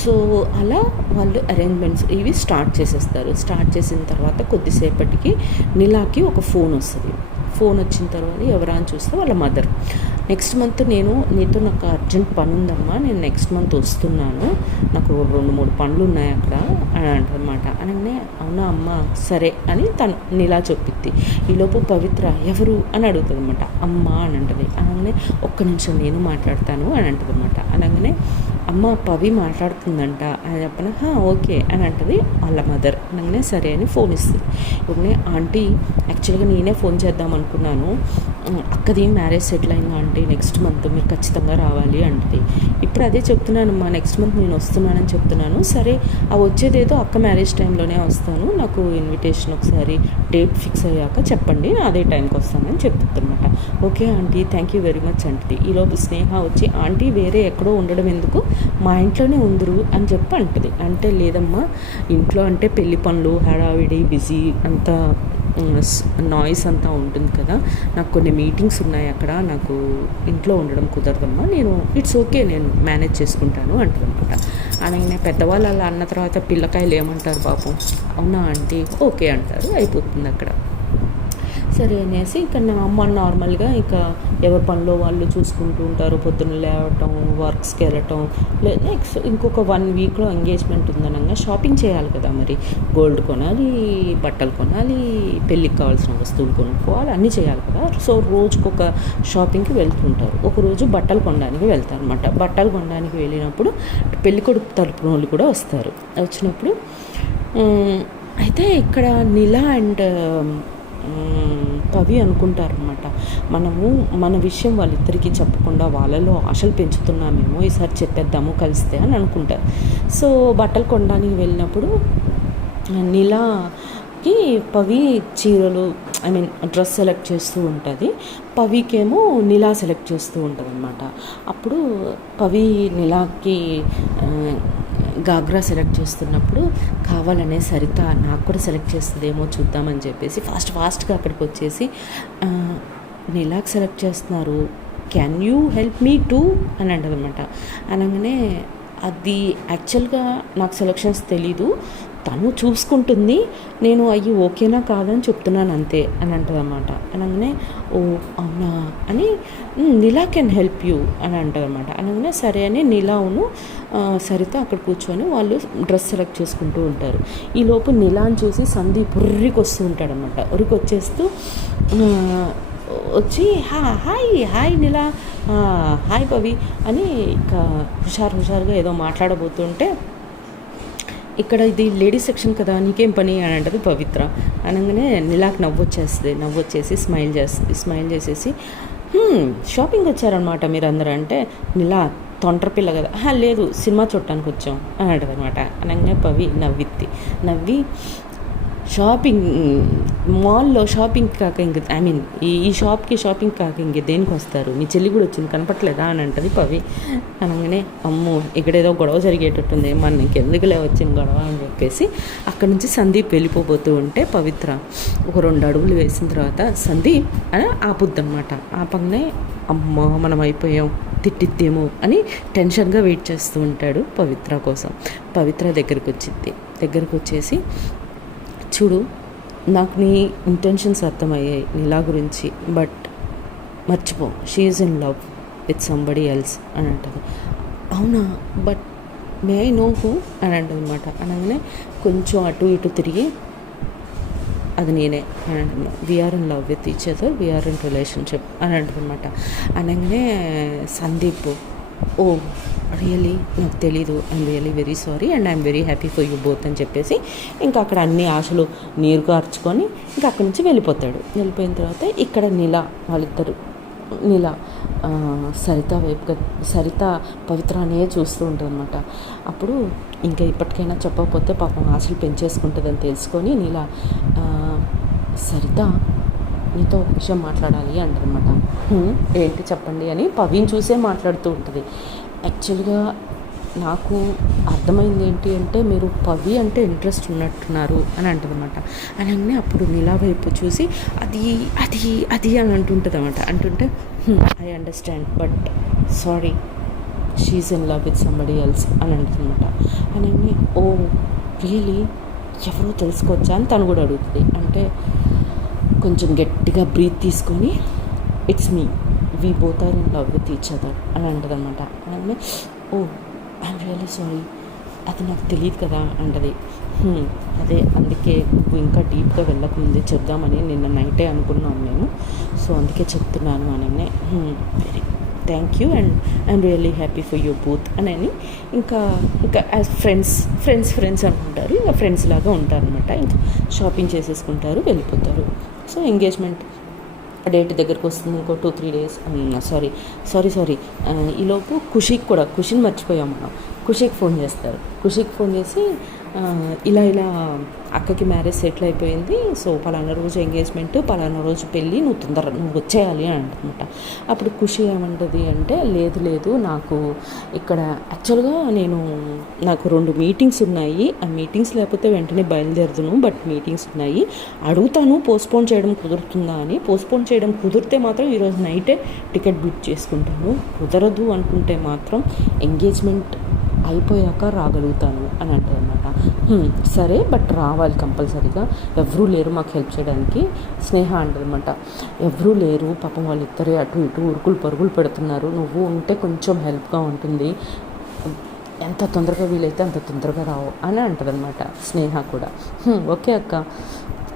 సో అలా వాళ్ళు అరేంజ్మెంట్స్ ఇవి స్టార్ట్ చేసేస్తారు. స్టార్ట్ చేసిన తర్వాత కొద్దిసేపటికి నీలాకి ఒక ఫోన్ వస్తుంది. ఫోన్ వచ్చిన తర్వాత ఎవరా అని చూస్తే వాళ్ళ మదర్, నెక్స్ట్ మంత్ నీతో నాకు అర్జెంట్ పని ఉందమ్మా, నేను నెక్స్ట్ మంత్ వస్తున్నాను, నాకు 2-3 పనులు ఉన్నాయి అక్కడ అని అంటదన్నమాట. అనగానే అవునా అమ్మ సరే అని తను నీలా చెప్పిద్ది. ఈలోపు పవిత్ర ఎవరు అని అడుగుతుంది అనమాట. అమ్మ అని అంటది. అనగానే ఒక్క నిమిషం నేను మాట్లాడతాను అని అంటది అనమాట. అనగానే అమ్మ పవి మాట్లాడుతుందంట అని చెప్పిన ఓకే అని అంటది వాళ్ళ మదర్. అనగానే సరే అని ఫోన్ ఇస్తుంది. ఇవన్నీ ఆంటీ యాక్చువల్గా నేనే ఫోన్ చేద్దాం అనుకున్నాను. అక్కది మ్యారేజ్ సెటిల్ అయిందా అంటే నెక్స్ట్ మంత్ మీరు ఖచ్చితంగా రావాలి అంటది. ఇప్పుడు అదే చెప్తున్నాను, నెక్స్ట్ మంత్ నేను వస్తున్నానని చెప్తున్నాను. సరే ఆ వచ్చేదేదో అక్క మ్యారేజ్ టైంలోనే వస్తాను, నాకు ఇన్విటేషన్ ఒకసారి డేట్ ఫిక్స్ అయ్యాక చెప్పండి, నేను అదే టైంకి వస్తానని చెప్తుందన్నమాట. Okay aunty, thank you very much అంటది. ఈలోపు స్నేహ వచ్చి ఆంటీ వేరే ఎక్కడో ఉండడం ఎందుకు, మా ఇంట్లోనే ఉందరు అని చెప్పి అంటది. అంటే లేదమ్మా, ఇంట్లో అంటే పెళ్లి పనులు హడావిడి బిజీ అంతా నాయిస్ అంతా ఉంటుంది కదా, నాకు కొన్ని మీటింగ్స్ ఉన్నాయి అక్కడ, నాకు ఇంట్లో ఉండడం కుదరదమ్మా, నేను ఇట్స్ ఓకే నేను మేనేజ్ చేసుకుంటాను అంటుందన్నమాట. అనగానే పెద్దవాళ్ళు అలా అన్న తర్వాత పిల్లకాయలు ఏమంటారు పాపం, అవునా ఆంటీ ఓకే అంటారు, అయిపోతుంది అక్కడ. సరే అనేసి ఇక్కడ నా అమ్మ నార్మల్గా ఇక ఎవరి పనిలో వాళ్ళు చూసుకుంటూ ఉంటారు. పొద్దున్న లేవటం, వర్క్స్కి వెళ్ళటం, నెక్స్ట్ ఇంకొక 1 వీక్లో ఎంగేజ్మెంట్ ఉందనగా షాపింగ్ చేయాలి కదా, మరి గోల్డ్ కొనాలి, బట్టలు కొనాలి, పెళ్ళికి కావాల్సిన వస్తువులు కొనుక్కోవాలి, అన్నీ చేయాలి కదా. సో రోజుకొక షాపింగ్కి వెళ్తుంటారు. ఒకరోజు బట్టలు కొనడానికి వెళ్తారు అనమాట. బట్టలు కొనడానికి వెళ్ళినప్పుడు పెళ్ళికొడుకు తరపున వాళ్ళు కూడా వస్తారు. వచ్చినప్పుడు అయితే ఇక్కడ నీలా అండ్ పవి అనుకుంటారనమాట, మనము మన విషయం వాళ్ళిద్దరికీ చెప్పకుండా వాళ్ళలో ఆశలు పెంచుతున్నామేమో, ఈసారి చెప్పేద్దాము కలిస్తే అని అనుకుంటారు. సో బట్టలు కొనడానికి వెళ్ళినప్పుడు నీలాకి పవి చీరలు డ్రెస్ సెలెక్ట్ చేస్తూ ఉంటుంది, పవికేమో నీలా సెలెక్ట్ చేస్తూ ఉంటుంది అనమాట. అప్పుడు పవి నీలాకి గాగ్రా సెలెక్ట్ చేస్తున్నప్పుడు కావాలనే సరిత నాకు కూడా సెలెక్ట్ చేస్తుందేమో చూద్దామని చెప్పేసి ఫాస్ట్గా అక్కడికి వచ్చేసి నీలాకి సెలెక్ట్ చేస్తున్నారు, can you help me two అని అంటదనమాట. అనగానే అది యాక్చువల్గా నాకు సెలెక్షన్స్ తెలీదు, తను చూసుకుంటుంది, నేను అయ్యి ఓకేనా కాదని చెప్తున్నాను అంతే అని అంటదన్నమాట. అనగానే ఓ అవునా అని, నీలా కెన్ హెల్ప్ యూ అని అంటదన్నమాట. అనగానే సరే అని నీలాను సరిత అక్కడ కూర్చొని వాళ్ళు డ్రెస్ సెలెక్ట్ చేసుకుంటూ ఉంటారు. ఈలోపు నీలాని చూసి సందీప్ ఉర్రికి వస్తూ ఉంటాడనమాట. ఉరికి వచ్చేస్తూ వచ్చి హాయ్ నీలా, హాయ్ పవి అని ఇక హుషారుగా ఏదో మాట్లాడబోతుంటే, ఇక్కడ ఇది లేడీస్ సెక్షన్ కదా నీకేం పని అని అంటది పవిత్ర. అనగానే నీలాకి నవ్వొచ్చేసి స్మైల్ చేసేసి షాపింగ్ వచ్చారనమాట మీరు అందరూ అంటే, నీలా తొంటర పిల్ల కదా, లేదు సినిమా చూడటానికి వచ్చాం అని అంటది అనమాట. అనగానే పవి నవ్వి షాపింగ్ మాల్లో షాపింగ్ కాక ఇంక ఈ షాప్కి షాపింగ్ కాక ఇంక దేనికి వస్తారు, మీ చెల్లి కూడా వచ్చింది కనపట్లేదా అని అంటది పవి. అనగానే అమ్మో ఇక్కడేదో గొడవ జరిగేటట్టుంది, మన ఇంకెందుకులే వచ్చింది గొడవ అని చెప్పేసి అక్కడి నుంచి సందీప్ వెళ్ళిపోతూ ఉంటే పవిత్ర ఒక 2 అడుగులు వేసిన తర్వాత సందీప్ అని ఆపుద్దనమాట. ఆపగానే అమ్మో మనం అయిపోయాం, తిట్టిద్దేమో అని టెన్షన్గా వెయిట్ చేస్తూ ఉంటాడు పవిత్ర కోసం. పవిత్ర దగ్గరికి వచ్చేసి చూడు, నాకు నీ ఇంటెన్షన్స్ అర్థమయ్యాయి నీలా గురించి, బట్ మర్చిపో, she is in love with somebody else అని అంటది. అవునా, but may I know who అని అంటది అనమాట. అనగానే కొంచెం అటు ఇటు తిరిగి అది నేనే అని అంటున్నా, we're in love with each other, we're in relationship అని అంటుంది అనమాట. అనగానే సందీప్ ఓ రియలీ నాకు తెలీదు, I'm really very sorry and I'm very happy for you both అని చెప్పేసి ఇంకా అక్కడ అన్ని ఆశలు నీరు కార్చుకొని ఇంకా అక్కడి నుంచి వెళ్ళిపోతాడు. వెళ్ళిపోయిన తర్వాత ఇక్కడ వాళ్ళిద్దరు సరిత పవిత్రనే చూస్తూ ఉంటుంది అనమాట. అప్పుడు ఇంకా ఇప్పటికైనా చెప్పకపోతే పాపం ఆశలు పెంచేసుకుంటుందని తెలుసుకొని సరిత నీతో ఒక విషయం మాట్లాడాలి అంటారనమాట. ఏంటి చెప్పండి అని పవిని చూసే మాట్లాడుతూ ఉంటుంది. యాక్చువల్గా నాకు అర్థమైంది ఏంటి అంటే మీరు పవి అంటే ఇంట్రెస్ట్ ఉన్నట్టున్నారు అని అంటుందన్నమాట. అనగానే అప్పుడు నీలా వైపు చూసి అది అది అది అని అంటుంటుంది అనమాట. అంటుంటే I understand but sorry, she's in love with somebody else అని అంటుందన్నమాట. అనగానే ఓ రియలీ ఎవరో తెలుసుకోవచ్చా అని తను కూడా అడుగుతుంది. అంటే కొంచెం గట్టిగా బ్రీత్ తీసుకొని it's me, we both are in love with each other అని అంటది అనమాట. అనగానే ఓ ఐఎమ్ రియలీ సారీ, అది నాకు తెలియదు కదా అంటది. అదే అందుకే నువ్వు ఇంకా డీప్గా వెళ్ళకముందే చెప్దామని నిన్న నైటే అనుకున్నాను నేను, సో అందుకే చెప్తున్నాను అనగానే very thank you and I'm really happy for you both అని ఇంకా యాజ్ ఫ్రెండ్స్ అనుకుంటారు. ఇంకా ఫ్రెండ్స్ లాగా ఉంటారనమాట. ఇంకా షాపింగ్ చేసేసుకుంటారు, వెళ్ళిపోతారు. సో ఎంగేజ్మెంట్ డేట్ దగ్గరికి వస్తుంది, ఇంకో 2-3 డేస్. సారీ, ఈలోపు ఖుషిని మర్చిపోయాం మనం. ఖుషికి ఫోన్ చేస్తారు. ఖుషికి ఫోన్ చేసి ఇలా అక్కకి మ్యారేజ్ సెటిల్ అయిపోయింది, సో పలానా రోజు ఎంగేజ్మెంట్, పలానా రోజు పెళ్ళి, నువ్వు వచ్చేయాలి అని అంటనమాట. అప్పుడు ఖుషి ఏమంటుంది అంటే, లేదు నాకు ఇక్కడ యాక్చువల్గా నాకు 2 మీటింగ్స్ ఉన్నాయి, ఆ మీటింగ్స్ లేకపోతే వెంటనే బయలుదేరుదును, బట్ మీటింగ్స్ ఉన్నాయి, అడుగుతాను పోస్ట్పోన్ చేయడం కుదురుతుందా అని. పోస్ట్పోన్ చేయడం కుదిరితే మాత్రం ఈరోజు నైటే టికెట్ బుక్ చేసుకుంటాను, కుదరదు అనుకుంటే మాత్రం ఎంగేజ్మెంట్ అయిపోయాక రాగలుగుతాను అని అంటుంది అనమాట. సరే, బట్ రావాలి కంపల్సరీగా, ఎవరూ లేరు మాకు హెల్ప్ చేయడానికి. స్నేహ అంటదనమాట, ఎవరూ లేరు పాపం, వాళ్ళిద్దరే అటు ఇటు ఉరుకులు పరుగులు పెడుతున్నారు, నువ్వు ఉంటే కొంచెం హెల్ప్గా ఉంటుంది, ఎంత తొందరగా వీలైతే అంత తొందరగా రావు అని అంటదనమాట స్నేహ కూడా. ఓకే అక్క,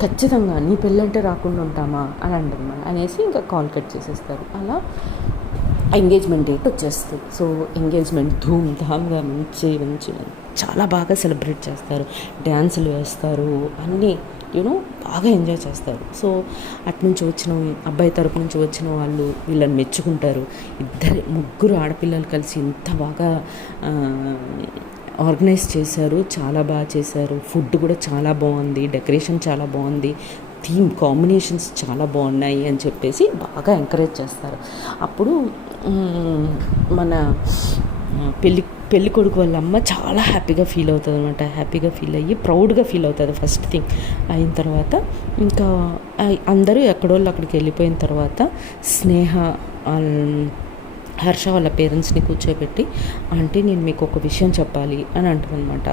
ఖచ్చితంగా నీ పెళ్ళంటే రాకుండా ఉంటామా అని అంటదన్నమాట. అనేసి ఇంకా కాల్ కట్ చేసేస్తారు. అలా ఎంగేజ్మెంట్ డేట్ వచ్చేస్తుంది. సో ఎంగేజ్మెంట్ ధూమ్ధామ్గా మంచి చాలా బాగా సెలబ్రేట్ చేస్తారు, డ్యాన్సులు వేస్తారు, అన్నీ బాగా ఎంజాయ్ చేస్తారు. సో అటునుంచి వచ్చిన అబ్బాయి తరపు నుంచి వచ్చిన వాళ్ళు వీళ్ళని మెచ్చుకుంటారు. ముగ్గురు ఆడపిల్లలు కలిసి ఇంత బాగా ఆర్గనైజ్ చేశారు, చాలా బాగా చేశారు. ఫుడ్ కూడా చాలా బాగుంది, డెకరేషన్ చాలా బాగుంది, థీమ్ కాంబినేషన్స్ చాలా బాగున్నాయి అని చెప్పేసి బాగా ఎంకరేజ్ చేస్తారు. అప్పుడు మన పెళ్ళి కొడుకు వాళ్ళ అమ్మ చాలా హ్యాపీగా ఫీల్ అవుతుంది అనమాట. హ్యాపీగా ఫీల్ అయ్యి ప్రౌడ్గా ఫీల్ అవుతుంది ఫస్ట్ థింగ్. అయిన తర్వాత ఇంకా అందరూ ఎక్కడోళ్ళు అక్కడికి వెళ్ళిపోయిన తర్వాత స్నేహ హర్ష వాళ్ళ పేరెంట్స్ని కూర్చోబెట్టి, ఆంటీ నేను మీకు ఒక విషయం చెప్పాలి అని అంటారనమాట.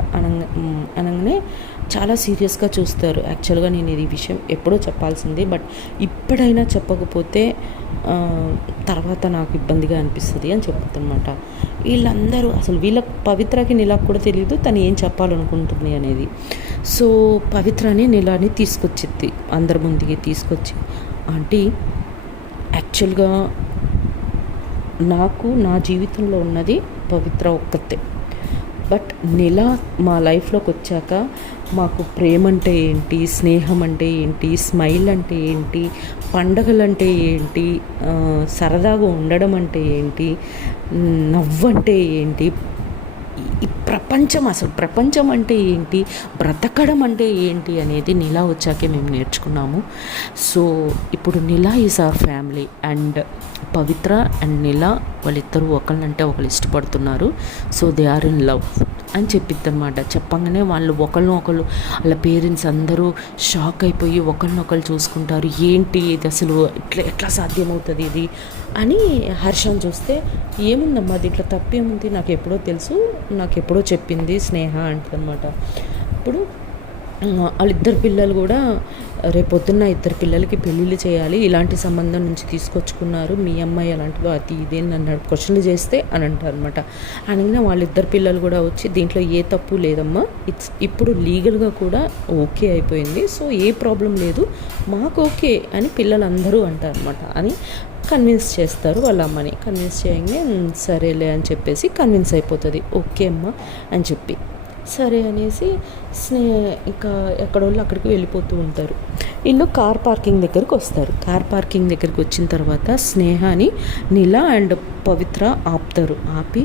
అనగానే చాలా సీరియస్గా చూస్తారు. యాక్చువల్గా నేను ఈ విషయం ఎప్పుడో చెప్పాల్సింది, బట్ ఇప్పుడైనా చెప్పకపోతే తర్వాత నాకు ఇబ్బందిగా అనిపిస్తుంది అని చెప్తుందన్నమాట. వీళ్ళందరూ అసలు పవిత్రకి నీలాకి కూడా తెలియదు తను ఏం చెప్పాలనుకుంటుంది అనేది. సో పవిత్రని నీలాని తీసుకొచ్చిద్ది, అందరి ముందుకి తీసుకొచ్చి, ఆంటీ యాక్చువల్గా నాకు నా జీవితంలో ఉన్నది పవిత్ర ఒక్కతే, బట్ నెల మా లైఫ్లోకి వచ్చాక మాకు ప్రేమ అంటే ఏంటి, స్నేహం అంటే ఏంటి, స్మైల్ అంటే ఏంటి, పండగలు అంటే ఏంటి, సరదాగా ఉండడం అంటే ఏంటి, నవ్వు అంటే ఏంటి, ఈ ప్రపంచం అంటే ఏంటి, బ్రతకడం అంటే ఏంటి అనేది నిలా వచ్చాకే మేము నేర్చుకున్నాము. సో ఇప్పుడు Nila is our family and Pavitra and Nila వాళ్ళిద్దరూ ఒకళ్ళంటే ఒకళ్ళు ఇష్టపడుతున్నారు. So they are in love అని చెప్పిద్దనమాట. చెప్పంగానే వాళ్ళు ఒకళ్ళు వాళ్ళ పేరెంట్స్ అందరూ షాక్ అయిపోయి ఒకళ్ళనొకళ్ళు చూసుకుంటారు. ఏంటి ఇది అసలు ఎట్లా సాధ్యమవుతుంది ఇది అని హర్షని చూస్తే, ఏముందమ్మా దీంట్లో తప్పేముంది, నాకు ఎప్పుడో తెలుసు, నాకు ఎప్పుడో చెప్పింది స్నేహ అంటదనమాట. ఇప్పుడు వాళ్ళిద్దరు పిల్లలు కూడా రేపొద్దున్న ఇద్దరు పిల్లలకి పెళ్ళిళ్ళు చేయాలి, ఇలాంటి సంబంధం నుంచి తీసుకొచ్చుకున్నారు, మీ అమ్మాయి అలాంటిదో అది ఇదే నన్ను క్వశ్చన్లు చేస్తే అని అంటారు అనమాట. అనగానే వాళ్ళిద్దరు పిల్లలు కూడా వచ్చి దీంట్లో ఏ తప్పు లేదమ్మా, ఇప్పుడు లీగల్గా కూడా ఓకే అయిపోయింది, సో ఏ ప్రాబ్లం లేదు, మాకు ఓకే అని పిల్లలందరూ అంటారనమాట. అని కన్విన్స్ చేస్తారు వాళ్ళ అమ్మని. కన్విన్స్ చేయగానే సరేలే అని చెప్పేసి కన్విన్స్ అయిపోతుంది, ఓకే అమ్మ అని చెప్పి. సరే అనేసి ఇంకా ఎక్కడోళ్ళు అక్కడికి వెళ్ళిపోతూ ఉంటారు. వీళ్ళు కార్ పార్కింగ్ దగ్గరికి వస్తారు. కార్ పార్కింగ్ దగ్గరికి వచ్చిన తర్వాత స్నేహాని నీలా అండ్ పవిత్ర ఆపుతారు. ఆపి,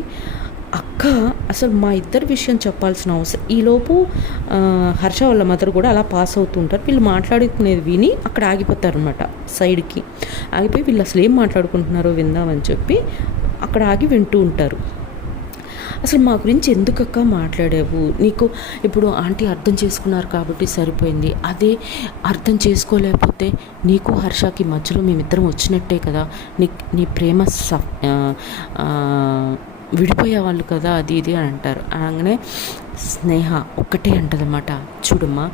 అక్క అసలు మా ఇద్దరి విషయం చెప్పాల్సిన అవసరం, ఈలోపు హర్ష వాళ్ళ మదర్ కూడా అలా పాస్ అవుతూ ఉంటారు. వీళ్ళు మాట్లాడుకునేది విని అక్కడ ఆగిపోతారు అనమాట, సైడ్కి ఆగిపోయి వీళ్ళు అసలు ఏం మాట్లాడుకుంటున్నారో విందామని చెప్పి అక్కడ ఆగి వింటూ ఉంటారు. అసలు మా గురించి ఎందుకక్క మాట్లాడావు, నీకు ఇప్పుడు ఆంటీ అర్థం చేసుకున్నారు కాబట్టి సరిపోయింది, అదే అర్థం చేసుకోలేకపోతే నీకు హర్షకి మధ్యలో మేమిద్దరం వచ్చినట్టే కదా, నీ ప్రేమ విడిపోయేవాళ్ళు కదా అది ఇది అని అంటారు. అనగానే స్నేహ ఒక్కటే అంటదన్నమాట, చూడమ్మా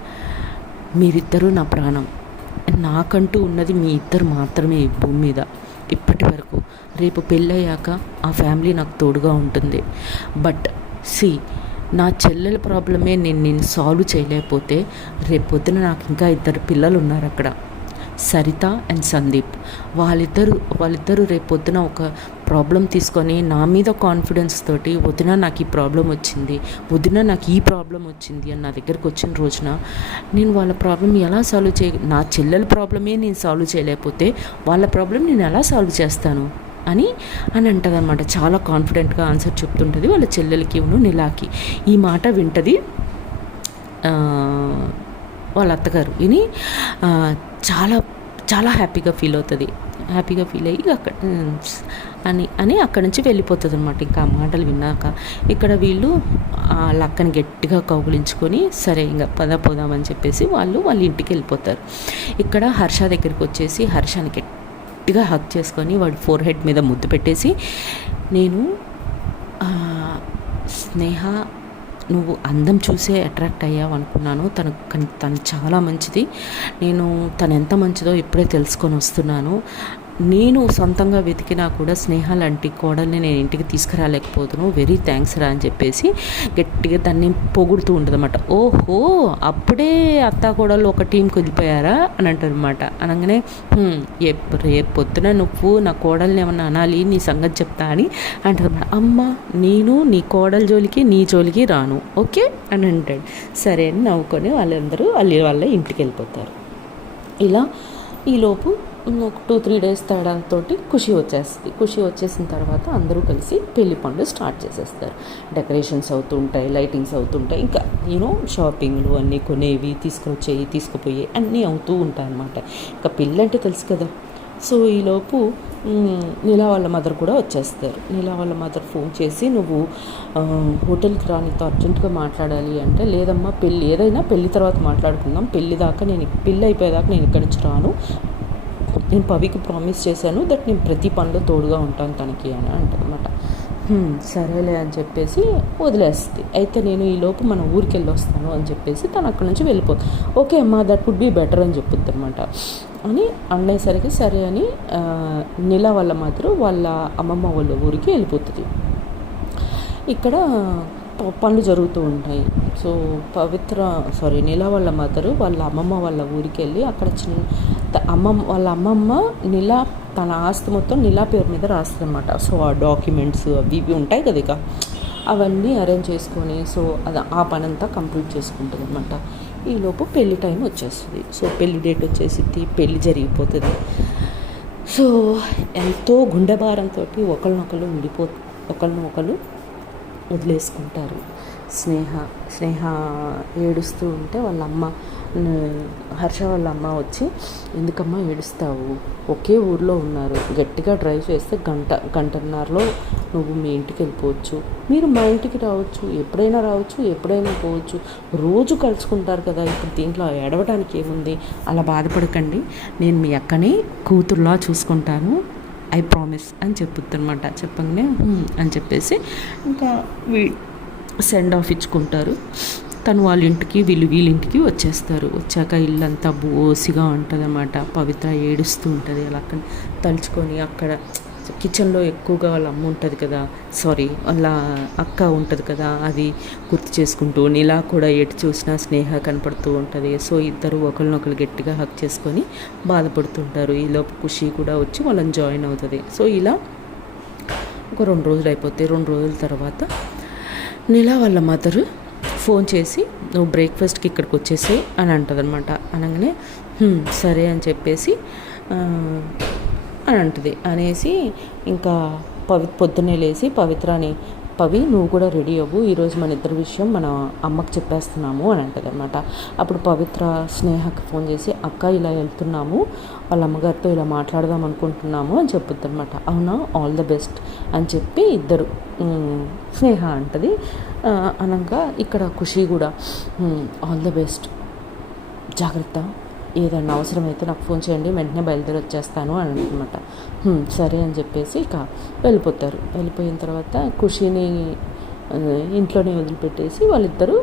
మీరిద్దరూ నా ప్రాణం, నాకంటూ ఉన్నది మీ ఇద్దరు మాత్రమే ఈ భూమి మీద ఇప్పటి వరకు, రేపు పెళ్ళయ్యాక ఆ ఫ్యామిలీ నాకు తోడుగా ఉంటుంది, బట్ నా చెల్లెల ప్రాబ్లమే నేను సాల్వ్ చేయలేకపోతే రేపు పొద్దున నాకు ఇంకా 2 పిల్లలు ఉన్నారు అక్కడ, సరిత అండ్ సందీప్. వాళ్ళిద్దరూ రేపు పొద్దున ఒక ప్రాబ్లం తీసుకొని నా మీద కాన్ఫిడెన్స్ తోటి వదిన నాకు ఈ ప్రాబ్లం వచ్చింది, వదిన నాకు ఈ ప్రాబ్లం వచ్చింది అని నా దగ్గరికి వచ్చిన రోజున నేను వాళ్ళ ప్రాబ్లం ఎలా సాల్వ్ నా చెల్లెల ప్రాబ్లమే నేను సాల్వ్ చేయలేకపోతే వాళ్ళ ప్రాబ్లం నేను ఎలా సాల్వ్ చేస్తాను అని అంటుంది అనమాట. చాలా కాన్ఫిడెంట్గా ఆన్సర్ చెప్తుంటుంది వాళ్ళ చెల్లెలకి నిలాకి. ఈ మాట వింటది వాళ్ళ అత్తగారు. విని చాలా చాలా హ్యాపీగా ఫీల్ అవుతుంది. హ్యాపీగా ఫీల్ అయ్యి అక్కడి నుంచి వెళ్ళిపోతుంది అనమాట. ఇంకా ఆ మాటలు విన్నాక ఇక్కడ వీళ్ళు వాళ్ళ అక్కని గట్టిగా కౌగులించుకొని సరే ఇంకా పోదామని చెప్పేసి వాళ్ళ ఇంటికి వెళ్ళిపోతారు. ఇక్కడ హర్ష దగ్గరికి వచ్చేసి హర్షని గట్టిగా హగ్ చేసుకొని వాడి ఫోర్ హెడ్ మీద ముద్దు పెట్టేసి, నేను స్నేహ నువ్వు అందం చూసే అట్రాక్ట్ అయ్యావు అనుకున్నాను, తను చాలా మంచిది, నేను తను ఎంత మంచిదో ఇప్పుడే తెలుసుకొని వస్తున్నాను, నేను సొంతంగా వెతికినా కూడా స్నేహ లాంటి కోడల్ని నేను ఇంటికి తీసుకురాలేకపోతున్నాను, వెరీ థ్యాంక్స్ రా అని చెప్పేసి గట్టిగా దాన్ని పొగుడుతూ ఉంటుంది అనమాట. ఓహో అప్పుడే అత్తా కోడలు ఒక టీంకి వెళ్ళిపోయారా అని అంటారు అనమాట. అనగానే రేపు పొద్దున నువ్వు నా కోడల్ని ఏమన్నా అనాలి, నీ సంగతి చెప్తా అని అంటారు. అమ్మ నేను నీ కోడల జోలికి నీ జోలికి రాను, ఓకే అని అంటాడు. సరే అని నవ్వుకొని వాళ్ళందరూ వాళ్ళ ఇంటికి వెళ్ళిపోతారు. ఇలా ఈలోపు ఒక 2-3 డేస్ తేడాతోటి ఖుషి వచ్చేస్తుంది. ఖుషి వచ్చేసిన తర్వాత అందరూ కలిసి పెళ్లి పనులు స్టార్ట్ చేసేస్తారు. డెకరేషన్స్ అవుతుంటాయి, లైటింగ్స్ అవుతుంటాయి, ఇంకా షాపింగ్లు అన్నీ కొనేవి, తీసుకుపోయి అన్నీ అవుతూ ఉంటాయి అన్నమాట. ఇంకా పెళ్ళి అంటే తెలుసు కదా. సో ఈలోపు నీలా వాళ్ళ మదర్ కూడా వచ్చేస్తారు. నీలా వాళ్ళ మదర్ ఫోన్ చేసి, నువ్వు హోటల్కి రా, నీతో అర్జెంటుగా మాట్లాడాలి అంటే, లేదమ్మా ఏదైనా పెళ్ళి తర్వాత మాట్లాడుకుందాం, పెళ్ళి అయిపోయేదాకా నేను ఇక్కడి నుంచి రాను, నేను పవికి ప్రామిస్ చేశాను దట్ నేను ప్రతి పనిలో తోడుగా ఉంటాను తనకి అని అంటదన్నమాట. సరేలే అని చెప్పేసి వదిలేస్తుంది. అయితే నేను ఈలోపు మన ఊరికి వెళ్ళి వస్తాను అని చెప్పేసి తను అక్కడి నుంచి వెళ్ళిపోతుంది. ఓకే అమ్మా దట్ వుడ్ బీ బెటర్ అని చెప్పుద్ది అనమాట. అని అనేసరికి సరే అని నీలా వాళ్ళ మాత్రం వాళ్ళ అమ్మమ్మ వాళ్ళ ఊరికి వెళ్ళిపోతుంది. ఇక్కడ పనులు జరుగుతూ ఉంటాయి. సో నీలా వాళ్ళ మదరు వాళ్ళ అమ్మమ్మ వాళ్ళ ఊరికి వెళ్ళి అక్కడ వాళ్ళ అమ్మమ్మ నీలా తన ఆస్తి మొత్తం నీలా పేరు మీద రాస్తుంది అనమాట. సో ఆ డాక్యుమెంట్స్ అవి ఇవి ఉంటాయి కదా, ఇక అవన్నీ అరేంజ్ చేసుకొని సో ఆ పని అంతా కంప్లీట్ చేసుకుంటుంది అనమాట. ఈలోపు పెళ్లి టైం వచ్చేస్తుంది. సో పెళ్లి డేట్ వచ్చేసి పెళ్లి జరిగిపోతుంది. సో ఎంతో గుండె భారంతో ఒకరినొకరు వదిలేసుకుంటారు. స్నేహ ఏడుస్తూ ఉంటే వాళ్ళ అమ్మ హర్ష వాళ్ళ అమ్మ వచ్చి, ఎందుకమ్మా ఏడుస్తావు, ఒకే ఊర్లో ఉన్నారు, గట్టిగా డ్రైవ్ చేస్తే గంటన్నరలో నువ్వు మీ ఇంటికి వెళ్ళిపోవచ్చు, మీరు మా ఇంటికి రావచ్చు, ఎప్పుడైనా పోవచ్చు, రోజు కలుసుకుంటారు కదా, ఇప్పుడు దీంట్లో ఏడవడానికి ఏముంది, అలా బాధపడకండి, నేను మీ అక్కని కూతుర్లా చూసుకుంటాను, ఐ ప్రామిస్ అని చెప్పుద్దనమాట. చెప్పగానే అని చెప్పేసి ఇంకా సెండ్ ఆఫ్ ఇచ్చుకుంటారు. తను వాళ్ళ ఇంటికి వీళ్ళింటికి వచ్చేస్తారు. వచ్చాక ఇల్లంతా బోసిగా ఉంటుంది అన్నమాట. పవిత్ర ఏడుస్తూ ఉంటుంది. అలా అక్కడ తలుచుకొని అక్కడ కిచెన్లో ఎక్కువగా వాళ్ళ అమ్మ ఉంటుంది కదా, వాళ్ళ అక్క ఉంటుంది కదా, అది గుర్తు చేసుకుంటూ నీలా కూడా ఎటు చూసినా స్నేహ కనపడుతూ ఉంటుంది. సో ఇద్దరు ఒకరినొకరు గట్టిగా హక్ చేసుకొని బాధపడుతుంటారు. ఈలోపు ఖుషి కూడా వచ్చి వాళ్ళని జాయిన్ అవుతుంది. సో ఇలా ఒక 2 రోజులు అయిపోతాయి. 2 రోజుల తర్వాత నీలా వాళ్ళ మదరు ఫోన్ చేసి, నువ్వు బ్రేక్ఫాస్ట్కి ఇక్కడికి వచ్చేసి అని అంటుంది అనమాట. అనగానే సరే అని చెప్పేసి అని అంటుంది. అనేసి ఇంకా పొద్దున్నే లేచి పవి నువ్వు కూడా రెడీ అవ్వు, ఈరోజు మన ఇద్దరి విషయం మన అమ్మకి చెప్పేస్తున్నాము అని అంటుంది అనమాట. అప్పుడు పవిత్ర స్నేహకి ఫోన్ చేసి, అక్క ఇలా వెళ్తున్నాము, వాళ్ళ అమ్మగారితో ఇలా మాట్లాడదాం అనుకుంటున్నాము అని చెప్పుద్ది అనమాట. అవునా, ఆల్ ద బెస్ట్ అని చెప్పి ఇద్దరు స్నేహ అంటది. అనగా ఇక్కడ ఖుషి కూడా ఆల్ ద బెస్ట్, జాగ్రత్త, ఏదన్నా అవసరమైతే నాకు ఫోన్ చేయండి, వెంటనే బయలుదేరి వచ్చేస్తాను అని అనమాట. సరే అని చెప్పేసి ఇక వెళ్ళిపోతారు. వెళ్ళిపోయిన తర్వాత ఖుషిని ఇంట్లోనే వదిలిపెట్టేసి వాళ్ళిద్దరూ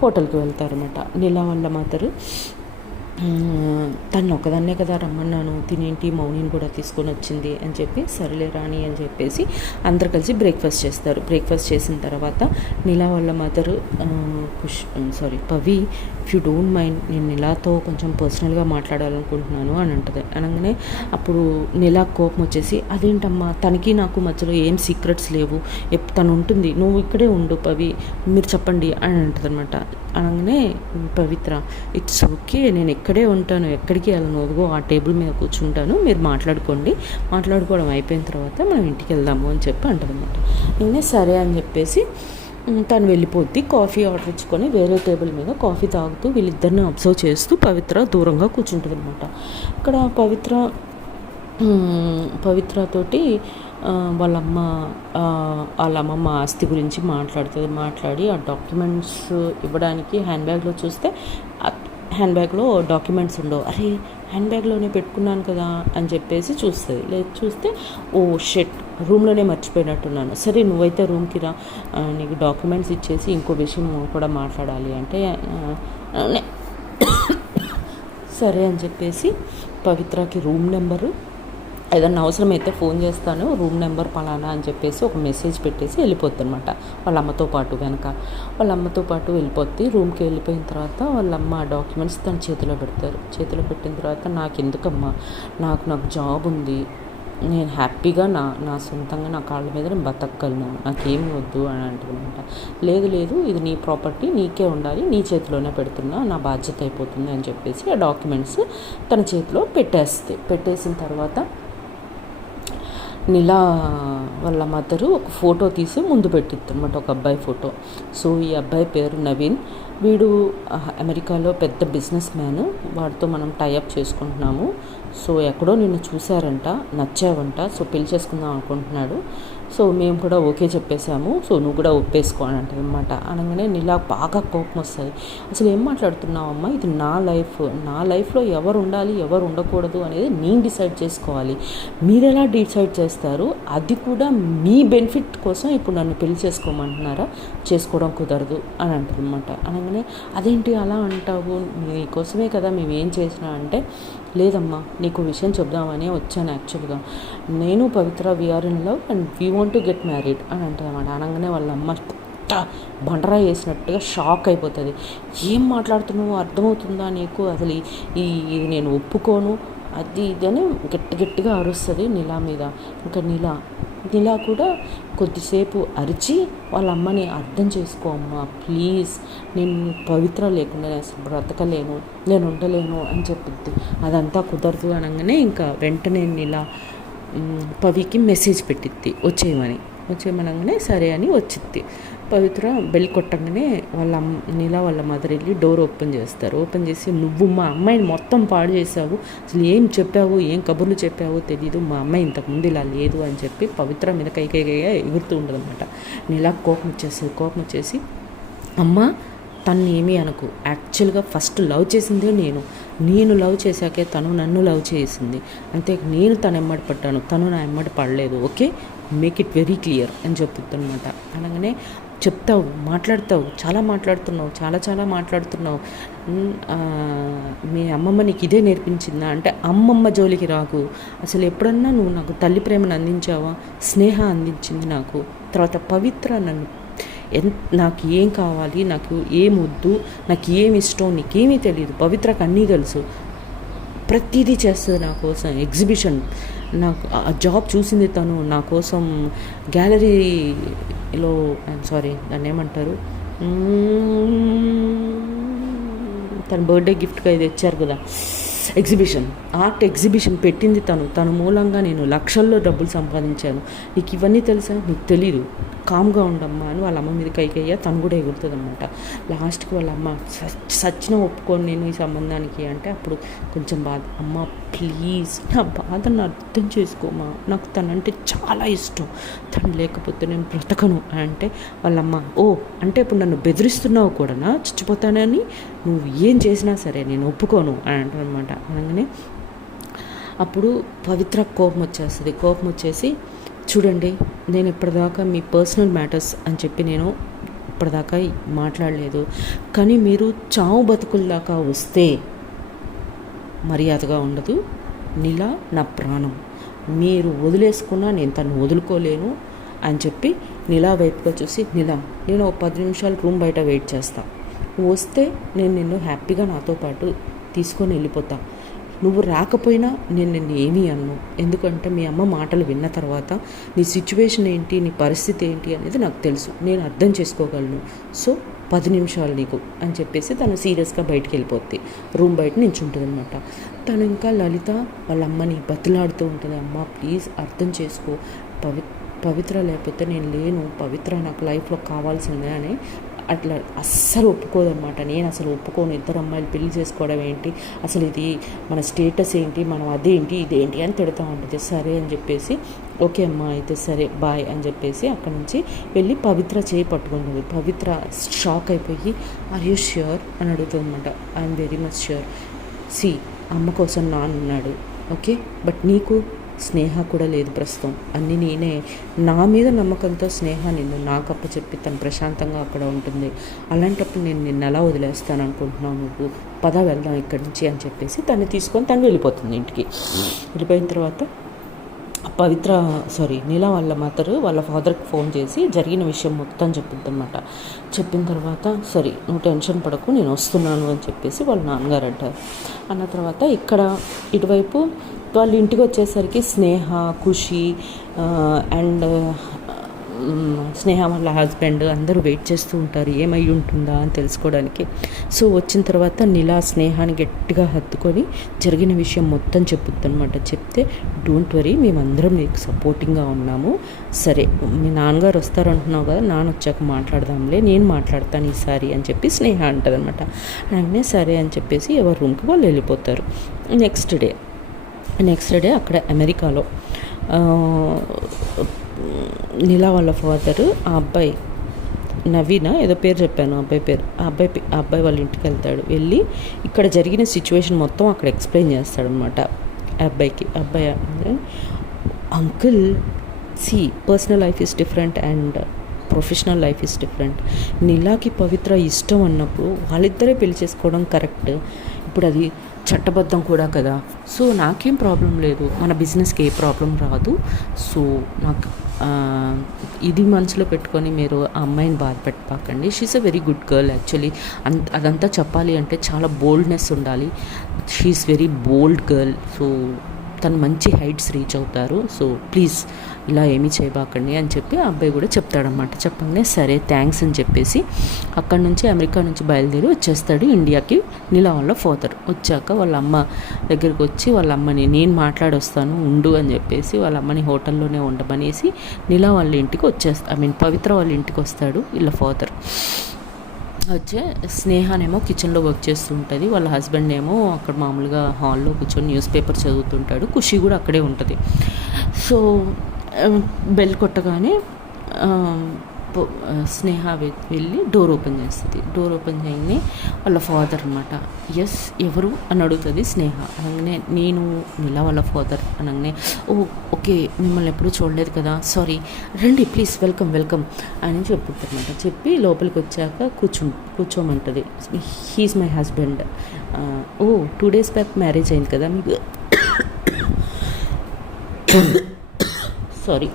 హోటల్కి వెళ్తారనమాట. నీలా వాళ్ళ మదరు తను ఒకదాన్నే కదా రమ్మన్నాను, తినేంటి మౌనిని కూడా తీసుకొని వచ్చింది అని చెప్పి సరేలే రాని అని చెప్పేసి అందరు కలిసి బ్రేక్ఫాస్ట్ చేస్తారు. బ్రేక్ఫాస్ట్ చేసిన తర్వాత నీలా వాళ్ళ mother Pavi, if you don't mind నేను నీలాతో కొంచెం పర్సనల్గా మాట్లాడాలనుకుంటున్నాను అని అంటది. అనగానే అప్పుడు నీలా కోపం వచ్చేసి, అదేంటమ్మా తనకి నాకు మధ్యలో ఏం సీక్రెట్స్ లేవు, తను ఉంటుంది, నువ్వు ఇక్కడే ఉండు పవి, మీరు చెప్పండి అని అంటది అనమాట. అనగానే పవిత్ర, ఇట్స్ ఓకే, నేను ఇక్కడే ఉంటాను, ఎక్కడికి వెళ్ళను, అదిగో ఆ టేబుల్ మీద కూర్చుంటాను, మీరు మాట్లాడుకోండి, మాట్లాడుకోవడం అయిపోయిన తర్వాత మనం ఇంటికి వెళ్దాము అని చెప్పి అంటదన్నమాట. నేనే సరే అని చెప్పేసి తను వెళ్ళిపోద్ది. కాఫీ ఆర్డర్ ఇచ్చుకొని వేరే టేబుల్ మీద కాఫీ తాగుతూ వీళ్ళిద్దరిని అబ్జర్వ్ చేస్తూ పవిత్ర దూరంగా కూర్చుంటుంది అనమాట. ఇక్కడ పవిత్రతోటి వాళ్ళమ్మ అమ్మమ్మ ఆస్తి గురించి మాట్లాడి ఆ డాక్యుమెంట్స్ ఇవ్వడానికి హ్యాండ్ బ్యాగ్లో చూస్తే హ్యాండ్ బ్యాగ్లో డాక్యుమెంట్స్ ఉండవు. అరే హ్యాండ్ బ్యాగ్లోనే పెట్టుకున్నాను కదా అని చెప్పేసి చూస్తుంది. లేదు చూస్తే ఓ షెట్, రూమ్లోనే మర్చిపోయినట్టున్నాను, సరే నువ్వైతే రూమ్కి రా, నీకు డాక్యుమెంట్స్ ఇచ్చేసి ఇంకో విషయం కూడా మాట్లాడాలి అంటే సరే అని చెప్పేసి పవిత్రకి రూమ్ నెంబరు ఏదన్నా అవసరమైతే ఫోన్ చేస్తాను, రూమ్ నెంబర్ పలానా అని చెప్పేసి ఒక మెసేజ్ పెట్టేసి వెళ్ళిపోద్ది అనమాట. వాళ్ళ అమ్మతో పాటు వెళ్ళిపోద్ది. రూమ్కి వెళ్ళిపోయిన తర్వాత వాళ్ళమ్మ డాక్యుమెంట్స్ తన చేతిలో పెడతారు. చేతిలో పెట్టిన తర్వాత నాకెందుకమ్మా, నాకు జాబ్ ఉంది, నేను హ్యాపీగా నా సొంతంగా నా కాళ్ళ మీద నేను బతకగలను, నాకేమి వద్దు అని అంటుందన్నమాట. లేదు ఇది నీ ప్రాపర్టీ, నీకే ఉండాలి, నీ చేతిలోనే పెడుతున్నా, నా బాధ్యత అయిపోతుంది అని చెప్పేసి ఆ డాక్యుమెంట్స్ తన చేతిలో పెట్టేసిన తర్వాత నీలా వాళ్ళ మదరు ఒక ఫోటో తీసి ముందు పెట్టిద్ది అనమాట, ఒక అబ్బాయి ఫోటో. సో ఈ అబ్బాయి పేరు నవీన్. వీడు అమెరికాలో పెద్ద బిజినెస్ మ్యాన్, వాడితో మనం టైఅప్ చేసుకుంటున్నాము. సో ఎక్కడో నిన్ను చూశారంట, నచ్చావంట, సో పెళ్లి చేసుకుందాం అనుకుంటున్నాడు. సో మేము కూడా ఓకే చెప్పేశాము, సో నువ్వు కూడా ఒప్పేసుకో అని అంటది అనమాట. అనగానే నీలా బాగా కోపం వస్తుంది. అసలు ఏం మాట్లాడుతున్నావమ్మా, ఇది నా లైఫ్లో ఎవరు ఉండాలి ఎవరు ఉండకూడదు అనేది నేను డిసైడ్ చేసుకోవాలి, మీరు ఎలా డిసైడ్ చేస్తారు, అది కూడా మీ బెనిఫిట్ కోసం ఇప్పుడు నన్ను పెళ్లి చేసుకోమంటున్నారా, చేసుకోవడం కుదరదు అని అంటారు అనమాట. అనగానే అదేంటి అలా అంటావు, నీకోసమే కదా మేము ఏం చేసినా అంటే, లేదమ్మా నీకు విషయం చెప్దామని వచ్చాను, యాక్చువల్గా నేను Pavitra we are in love and we want to get married అని అంటుంది అనమాట. అనగానే వాళ్ళ అమ్మ బండరా వేసినట్టుగా షాక్ అయిపోతుంది. ఏం మాట్లాడుతున్నావు, అర్థమవుతుందా నీకు, అసలు ఇది నేను ఒప్పుకోను, అది ఇదని గట్టిగా అరుస్తుంది నీలా మీద. ఇంకా నీలా కూడా కొద్దిసేపు అరిచి వాళ్ళ అమ్మని అర్థం చేసుకో అమ్మా ప్లీజ్, నేను పవిత్ర లేకుండా నేను అసలు బ్రతకలేను, నేను ఉండలేను అని చెప్పిద్ది. అదంతా కుదరదు అనగానే ఇంకా వెంటనే నీలా పవికి మెసేజ్ పెట్టిద్ది వచ్చేయమనగానే సరే అని వచ్చిద్ది. పవిత్ర బెల్ కొట్టగానే నీలా వాళ్ళ మదర్ వెళ్ళి డోర్ ఓపెన్ చేసి, నువ్వు మా అమ్మాయిని మొత్తం పాడు చేసావు, అసలు ఏం చెప్పావు, ఏం కబుర్లు చెప్పావో తెలీదు, మా అమ్మాయి ఇంతకుముందు ఇలా లేదు అని చెప్పి పవిత్ర మీద కైకైగా ఎగురుతూ ఉండదు అనమాట. నీలా కోపం వచ్చేసి అమ్మ తను ఏమీ అనకు, యాక్చువల్గా ఫస్ట్ లవ్ చేసిందే నేను లవ్ చేశాకే తను నన్ను లవ్ చేసింది, అంతే, నేను తను ఎమ్మడి పడ్డాను, తను నా ఎమ్మడి పడలేదు, okay, make it very clear అని చెప్తుంది అనమాట. అనగానే చెప్తావు, మాట్లాడతావు, చాలా మాట్లాడుతున్నావు, మీ అమ్మమ్మ నీకు ఇదే నేర్పించిందా అంటే, అమ్మమ్మ జోలికి రాకు, అసలు ఎప్పుడన్నా నువ్వు నాకు తల్లి ప్రేమను అందించావా, స్నేహ అందించింది నాకు, తర్వాత పవిత్ర నన్ను నాకు ఏం కావాలి, నాకు ఏం వద్దు, నాకు ఏమి ఇష్టం నీకేమీ తెలియదు, పవిత్రకు అన్నీ తెలుసు, ప్రతిదీ చేస్తుంది నా కోసం, ఎగ్జిబిషన్ నాకు ఆ జాబ్ చూసింది తను నా కోసం, గ్యాలరీలో దాన్ని ఏమంటారు, తన బర్త్డే గిఫ్ట్గా ఇది ఇచ్చారు కదా, ఆర్ట్ ఎగ్జిబిషన్ పెట్టింది తను మూలంగా నేను లక్షల్లో డబ్బులు సంపాదించాను, నీకు ఇవన్నీ తెలుసా, నీకు తెలీదు, కామ్గా ఉండమ్మా అని వాళ్ళ అమ్మ మీద కైకయ్య తను కూడా ఎగురుతుంది అనమాట. లాస్ట్కి వాళ్ళ అమ్మ సచ్చిన ఒప్పుకోను నేను ఈ సంబంధానికి అంటే, అప్పుడు కొంచెం బాధ, అమ్మ ప్లీజ్ నా బాధను అర్థం చేసుకోమా, నాకు తనంటే చాలా ఇష్టం, తను లేకపోతే నేను బ్రతకను అంటే, వాళ్ళమ్మ అంటే ఇప్పుడు నన్ను బెదిరిస్తున్నావు కూడానా, చచ్చిపోతానని, నువ్వు ఏం చేసినా సరే నేను ఒప్పుకోను అని అంటాను అనమాట. అనగానే అప్పుడు పవిత్ర కోపం వచ్చేసి, చూడండి నేను ఇప్పటిదాకా మీ పర్సనల్ మ్యాటర్స్ అని చెప్పి నేను ఇప్పటిదాకా మాట్లాడలేదు, కానీ మీరు చావు బతుకుల దాకా వస్తే మర్యాదగా ఉండదు. నీలా నా ప్రాణం, మీరు వదిలేసుకున్నా నేను తను వదులుకోలేను అని చెప్పి నీలా వైపుగా చూసి, నీలా నేను ఒక 10 నిమిషాలు రూమ్ బయట వెయిట్ చేస్తా, నువ్వు వస్తే నేను నిన్ను హ్యాపీగా నాతో పాటు తీసుకొని వెళ్ళిపోతా, నువ్వు రాకపోయినా నేను నిన్ను ఏమీ అన్ను, ఎందుకంటే మీ అమ్మ మాటలు విన్న తర్వాత నీ సిచ్యువేషన్ ఏంటి, నీ పరిస్థితి ఏంటి అనేది నాకు తెలుసు, నేను అర్థం చేసుకోగలను, సో 10 నిమిషాలు నీకు అని చెప్పేసి తను సీరియస్గా బయటికి వెళ్ళిపోద్ది. రూమ్ బయట నించుంటుంది అనమాట. తను ఇంకా లలిత వాళ్ళ అమ్మని బతిలాడుతూ ఉంటుంది, అమ్మ ప్లీజ్ అర్థం చేసుకో, పవిత్ర లేకపోతే నేను లేను, పవిత్ర నాకు లైఫ్లో కావాల్సిందే అని అట్లా అస్సలు ఒప్పుకోదన్నమాట. నేను అసలు ఒప్పుకోను, ఇద్దరు అమ్మాయిలు పెళ్లి చేసుకోవడం ఏంటి, అసలు ఇది మన స్టేటస్ ఏంటి, మనం అదేంటి ఇదేంటి అని తిడతా ఉంటుంది. సరే అని చెప్పేసి ఓకే అమ్మా అయితే సరే బాయ్ అని చెప్పేసి అక్కడి నుంచి వెళ్ళి పవిత్ర చేయి పట్టుకుంటుంది. పవిత్ర షాక్ అయిపోయి ఆర్ యూ ష్యూర్ అని అడుగుతుంది అనమాట. ఐఎమ్ వెరీ మచ్ ష్యూర్, సి అమ్మ కోసం నాన్న ఉన్నాడు ఓకే, బట్ నీకు స్నేహ కూడా లేదు ప్రస్తుతం, అన్నీ నేనే, నా మీద నమ్మకంతో స్నేహ నిన్ను నాకు అప్పచెప్పి తను ప్రశాంతంగా అక్కడ ఉంటుంది, అలాంటప్పుడు నేను నిన్ను ఎలా వదిలేస్తాను అనుకుంటున్నావు, నువ్వు పద వెళ్దాం ఇక్కడి నుంచి అని చెప్పేసి తను తీసుకొని తను వెళ్ళిపోతుంది ఇంటికి. వెళ్ళిపోయిన తర్వాత నీలా వాళ్ళ మదర్ వాళ్ళ ఫాదర్కి ఫోన్ చేసి జరిగిన విషయం మొత్తం చెప్పింది అనమాట. చెప్పిన తర్వాత సరే నువ్వు టెన్షన్ పడకు నేను వస్తున్నాను అని చెప్పేసి వాళ్ళ నాన్నగారు అంటారు. అన్న తర్వాత ఇక్కడ ఇటువైపు వాళ్ళ ఇంటికి వచ్చేసరికి స్నేహ, ఖుషి అండ్ స్నేహ వాళ్ళ హస్బెండ్ అందరూ వెయిట్ చేస్తూ ఉంటారు ఏమై ఉంటుందా అని తెలుసుకోవడానికి. సో వచ్చిన తర్వాత నీలా స్నేహాన్ని గట్టిగా హత్తుకొని జరిగిన విషయం మొత్తం చెప్పుద్ది అనమాట. చెప్తే డోంట్ వరీ మేమందరం నీకు సపోర్టింగ్గా ఉన్నాము, సరే మీ నాన్నగారు వస్తారంటున్నావు కదా, నాన్న వచ్చాక మాట్లాడదాంలే, నేను మాట్లాడతాను ఈసారి అని చెప్పి స్నేహ అంటుంది అనమాట. అలాగే సరే అని చెప్పేసి ఎవరి రూమ్కి వాళ్ళు వెళ్ళిపోతారు. నెక్స్ట్ డే అక్కడ అమెరికాలో నీలా వాళ్ళ ఫాదరు ఆ అబ్బాయి నవీన ఏదో పేరు చెప్పాను అబ్బాయి పేరు, ఆ అబ్బాయి వాళ్ళ ఇంటికి వెళ్తాడు. వెళ్ళి ఇక్కడ జరిగిన సిచ్యువేషన్ మొత్తం అక్కడ ఎక్స్ప్లెయిన్ చేస్తాడనమాట అబ్బాయి uncle see personal life is different and professional life is different, నీలాకి పవిత్ర ఇష్టం అన్నప్పుడు వాళ్ళిద్దరే పెళ్లి చేసుకోవడం కరెక్ట్, ఇప్పుడు అది చట్టబద్ధం కూడా కదా, సో నాకేం ప్రాబ్లం లేదు, మన బిజినెస్కి ఏ ప్రాబ్లం రాదు, సో నాకు ఇది మనసులో పెట్టుకొని మీరు ఆ అమ్మాయిని బాధపెట్టపాకండి, she is a very good girl actually, అదంతా చెప్పాలి అంటే చాలా బోల్డ్నెస్ ఉండాలి, she is very bold girl, so తను మంచి హైట్స్ రీచ్ అవుతారు, సో ప్లీజ్ ఇలా ఏమీ చేయబాకండి అని చెప్పి ఆ అబ్బాయి కూడా చెప్తాడనమాట. చెప్పగానే సరే థ్యాంక్స్ అని చెప్పేసి అక్కడ నుంచి అమెరికా నుంచి బయలుదేరి వచ్చేస్తాడు ఇండియాకి. నీలా వాళ్ళ ఫాదర్ వచ్చాక వాళ్ళ అమ్మ దగ్గరికి వచ్చి వాళ్ళ అమ్మని నేను మాట్లాడొస్తాను ఉండు అని చెప్పేసి వాళ్ళ అమ్మని హోటల్లోనే ఉండమనేసి నీలా వాళ్ళ ఇంటికి పవిత్ర వాళ్ళ ఇంటికి వస్తాడు వీళ్ళ ఫాదర్. వచ్చే స్నేహానేమో కిచెన్లో వర్క్ చేస్తూ ఉంటుంది, వాళ్ళ హస్బెండ్ ఏమో అక్కడ మామూలుగా హాల్లో కూర్చొని న్యూస్ పేపర్ చదువుతుంటాడు, ఖుషి కూడా అక్కడే ఉంటుంది. సో బెల్ కొట్టగానే స్నేహ వెళ్ళి డోర్ ఓపెన్ చేస్తుంది. డోర్ ఓపెన్ చేయగానే వాళ్ళ ఫాదర్ అనమాట. ఎస్ ఎవరు అని అడుగుతుంది స్నేహ. అనగానే నేను నీలా వాళ్ళ ఫాదర్ అనగానే ఓకే మిమ్మల్ని ఎప్పుడూ చూడలేదు కదా, సారీ రండి ప్లీజ్ వెల్కమ్ అని చెప్పుద్ది అనమాట. చెప్పి లోపలికి వచ్చాక కూర్చోమంటుంది. He is my husband, 2 days back marriage అయింది కదా మీకు, సారీ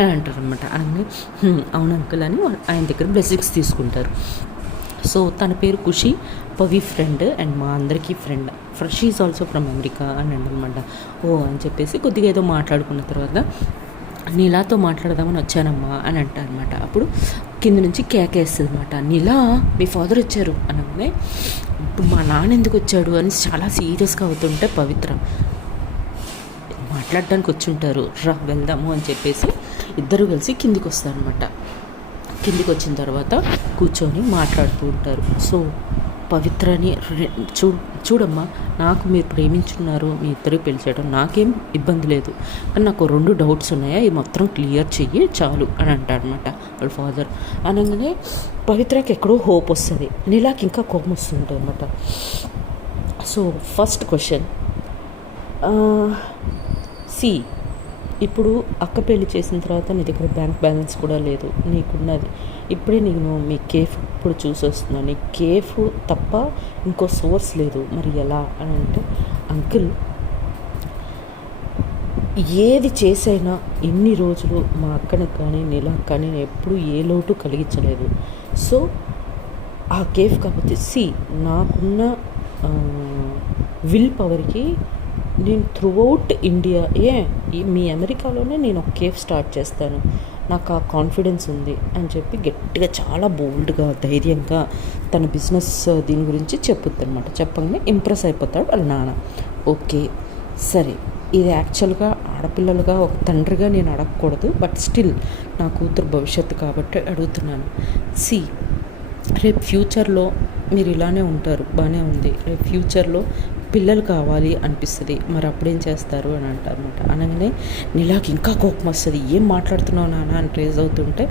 అని అంటారు అనమాట. అనగానే అవును అంకుల్ అని ఆయన దగ్గర బ్లెస్సింగ్స్ తీసుకుంటారు. సో తన పేరు ఖుషి, పవి ఫ్రెండ్ అండ్ మా అందరికీ friend, she is also from America అని అనమాట. అని చెప్పేసి కొద్దిగా ఏదో మాట్లాడుకున్న తర్వాత నీలాతో మాట్లాడదామని వచ్చానమ్మా అని అంటారు అనమాట. అప్పుడు కింద నుంచి కేకేస్తుంది అనమాట, నీలా మీ ఫాదర్ వచ్చారు అనగానే ఇప్పుడు మా నాన్న ఎందుకు వచ్చాడు అని చాలా సీరియస్గా అవుతుంటే పవిత్ర మాట్లాడడానికి వచ్చి ఉంటారు, రా వెళ్దాము అని చెప్పేసి ఇద్దరు కలిసి కిందికి వస్తారనమాట. కిందికి వచ్చిన తర్వాత కూర్చొని మాట్లాడుతూ ఉంటారు. సో పవిత్రని చూడమ్మా నాకు మీరు ప్రేమించున్నారు, మీ ఇద్దరు పెళ్లి చేయడం నాకేం ఇబ్బంది లేదు, కానీ నాకు 2 డౌట్స్ ఉన్నాయా, ఈ మొత్తం క్లియర్ చెయ్యి చాలు అని అంటారనమాట వాళ్ళ ఫాదర్. అనగానే పవిత్రకి ఎక్కడో హోప్ వస్తుంది, నీలాకి ఇంకా కోపం వస్తుంటుంది అనమాట. సో ఫస్ట్ క్వశ్చన్, ఇప్పుడు అక్క పెళ్లి చేసిన తర్వాత నీ దగ్గర బ్యాంక్ బ్యాలెన్స్ కూడా లేదు, నీకున్నది ఇప్పుడే నేను మీ కేఫ్ ఇప్పుడు చూసి వస్తున్నాను, నీ కేఫ్ తప్ప ఇంకో సోర్స్ లేదు, మరి ఎలా అని అంటే, అంకుల్ ఏది చేసైనా ఎన్ని రోజులు మా అక్కని కానీ నీలా కానీ ఎప్పుడు ఏ లోటు కలిగించలేదు. సో ఆ కేఫ్ కాకపోతే నాకున్న విల్ పవర్కి నేను త్రూఅవుట్ ఇండియా మీ అమెరికాలోనే నేను ఒక కేఫ్ స్టార్ట్ చేస్తాను, నాకు ఆ కాన్ఫిడెన్స్ ఉంది అని చెప్పి గట్టిగా చాలా బోల్డ్గా ధైర్యంగా తన బిజినెస్ దీని గురించి చెప్పుద్ది అనమాట. చెప్పగానే ఇంప్రెస్ అయిపోతాడు వాళ్ళ నాన్న. ఓకే సరే, ఇది యాక్చువల్గా ఆడపిల్లలుగా ఒక తండ్రిగా నేను అడగకూడదు, బట్ స్టిల్ నా కూతురు భవిష్యత్తు కాబట్టి అడుగుతున్నాను. రేపు ఫ్యూచర్లో మీరు ఇలానే ఉంటారు, బాగానే ఉంది, రేపు ఫ్యూచర్లో పిల్లలు కావాలి అనిపిస్తుంది, మరి అప్పుడేం చేస్తారు అని అంటారనమాట. అనగానే నీలాకి ఇంకా కోపం వస్తుంది, ఏం మాట్లాడుతున్నావు నాన్న అని రేజ్ అవుతుంటే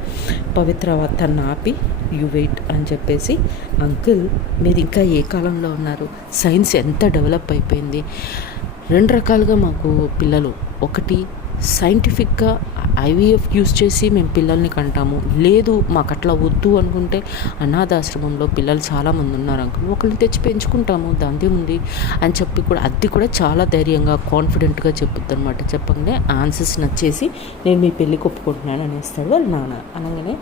పవిత్ర తను ఆపి యూ వెయిట్ అని చెప్పేసి, అంకుల్ మీరు ఇంకా ఏ కాలంలో ఉన్నారు, సైన్స్ ఎంత డెవలప్ అయిపోయింది, 2 రకాలుగా మాకు పిల్లలు, ఒకటి సైంటిఫిక్గా ఐవీఎఫ్ యూస్ చేసి మేము పిల్లల్ని కంటాము, లేదు మాకు అట్లా వద్దు అనుకుంటే అనాథాశ్రమంలో పిల్లలు చాలామంది ఉన్నారు అంకుల్, ఒకరిని తెచ్చి పెంచుకుంటాము, దాందే ఉంది అని చెప్పి కూడా అది కూడా చాలా ధైర్యంగా కాన్ఫిడెంట్గా చెప్పుద్ది అనమాట. చెప్పగానే ఆన్సర్స్ నచ్చేసి నేను మీ పెళ్ళికి ఒప్పుకుంటున్నాను అనేస్తాడు వాళ్ళ నాన్న. అనగానే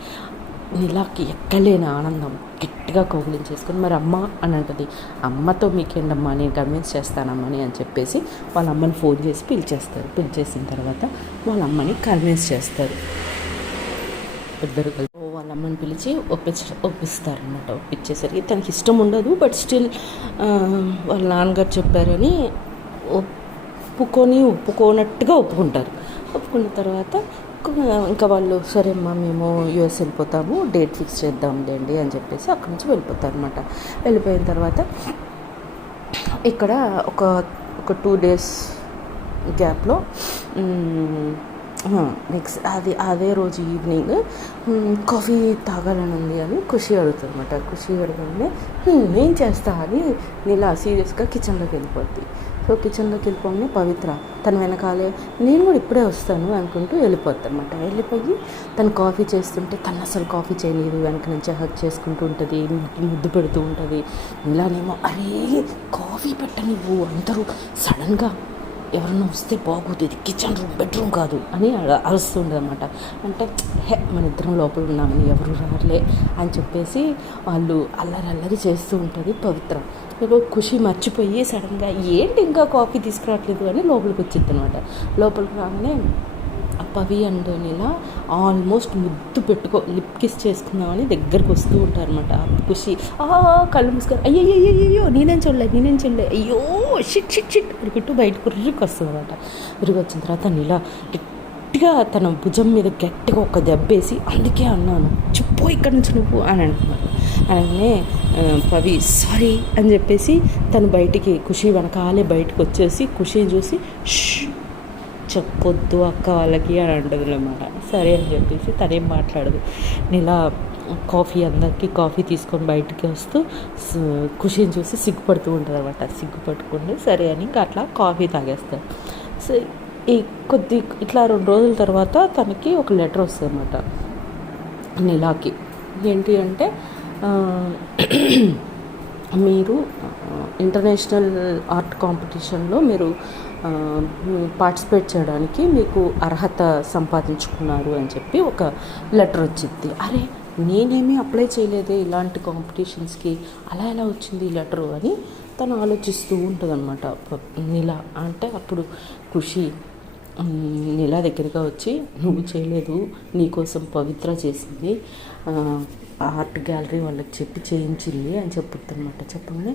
నీలాకి ఎక్కలేని ఆనందం గట్టిగా కౌగిలించేసుకొని, మరి అమ్మ అని అంటది. అమ్మతో మీకేంటమ్మా, నేను కన్విన్స్ చేస్తానమ్మని అని చెప్పేసి వాళ్ళ అమ్మని ఫోన్ చేసి పిలిచేసిన తర్వాత వాళ్ళ అమ్మని కన్విన్స్ చేస్తారు. ఇద్దరు కలిపి వాళ్ళ అమ్మని పిలిచి ఒప్పిస్తారనమాట. ఒప్పించేసరికి తనకి ఇష్టం ఉండదు, బట్ స్టిల్ వాళ్ళ నాన్నగారు చెప్పారని ఒప్పుకోనట్టుగా ఒప్పుకుంటారు. ఒప్పుకున్న తర్వాత ఇంకా వాళ్ళు సరే అమ్మా మేము యూఎస్ వెళ్ళిపోతాము, డేట్ ఫిక్స్ చేద్దాంలేండి అని చెప్పేసి అక్కడి నుంచి వెళ్ళిపోతారు అనమాట. వెళ్ళిపోయిన తర్వాత ఇక్కడ ఒక 2 days గ్యాప్లో నెక్స్ట్ అదే రోజు ఈవినింగ్ కాఫీ తాగాలని ఉంది అని ఖుషి అడుగుతుంది అనమాట. ఖుషి అడగగానే నేను చేస్తా అని నీలా సీరియస్గా కిచెన్లోకి వెళ్ళిపోద్ది. సో కిచెన్లోకి వెళ్ళిపోగానే పవిత్ర తన వెనకాలే నేను కూడా ఇప్పుడే వస్తాను అనుకుంటూ వెళ్ళిపోద్ది అనమాట. వెళ్ళిపోయి తను కాఫీ చేస్తుంటే తను అసలు కాఫీ చేయలేదు, వెనక నుంచి హక్ చేసుకుంటూ ఉంటుంది, ముద్దు పెడుతూ ఉంటుంది. ఇలానేమో అరే కాఫీ పెట్టనివ్వు, అందరూ సడన్గా ఎవరన్నా వస్తే బాగోదు, ఇది కిచెన్ రూమ్ బెడ్రూమ్ కాదు అని అరుస్తుండదు అనమాట. అంటే మన ఇద్దరం లోపల ఉన్నామని ఎవరు రాలే అని చెప్పేసి వాళ్ళు అల్లరి చేస్తూ ఉంటుంది పవిత్ర. ఖుషి మర్చిపోయి సడన్గా ఏంటి ఇంకా కాఫీ తీసుకురావట్లేదు అని లోపలికి వచ్చింది అనమాట. లోపలికి రాగానే పవి అండ్ నీలా ఆల్మోస్ట్ ముద్దు లిప్ కిస్ చేసుకుందామని దగ్గరకు వస్తూ ఉంటారు అనమాట. ఖుషి కళ్ళు మూసుకొని అయ్యో నేనేం చూడలే అయ్యో షిట్ అనుకుంటూ బయటకు వస్తుంది అనమాట. వచ్చిన తర్వాత నీలా గట్టిగా తన భుజం మీద గట్టిగా ఒక దెబ్బేసి, అందుకే అన్నాను చెప్పు ఇక్కడి నుంచి నువ్వు అని అంటున్నాడు. అలానే పవి సారీ అని చెప్పేసి తను బయటికి ఖుషి వెనకాలే బయటకు వచ్చేసి ఖుషిని చూసి చెప్పొద్దు అక్క వాళ్ళకి అని అంటుంది అనమాట. సరే అని చెప్పేసి తనేం మాట్లాడదు. నీలా అందరికీ కాఫీ తీసుకొని బయటికి వస్తూ ఖుషిని చూసి సిగ్గుపడుతూ ఉంటుంది అనమాట. సిగ్గుపట్టుకుంటే సరే అని ఇంకా అట్లా కాఫీ తాగేస్తారు. సో ఇట్లా 2 రోజుల తర్వాత తనకి ఒక లెటర్ వస్తుంది అనమాట నీలాకి. ఏంటి అంటే మీరు ఇంటర్నేషనల్ ఆర్ట్ కాంపిటీషన్లో మీరు పార్టిసిపేట్ చేయడానికి మీకు అర్హత సంపాదించుకున్నారు అని చెప్పి ఒక లెటర్ వచ్చింది. అరే నేనేమీ అప్లై చేయలేదే ఇలాంటి కాంపిటీషన్స్కి, అలా ఎలా వచ్చింది ఈ లెటరు అని తను ఆలోచిస్తూ ఉంటుంది అనమాట. నీలా అంటే అప్పుడు ఖుషి నీలా దగ్గరగా వచ్చి నువ్వు చేయలేదు, నీకోసం పవిత్ర చేసింది, ఆర్ట్ గ్యాలరీ వాళ్ళకి చెప్పి చేయించింది అని చెప్పుద్ది అనమాట. చెప్పగానే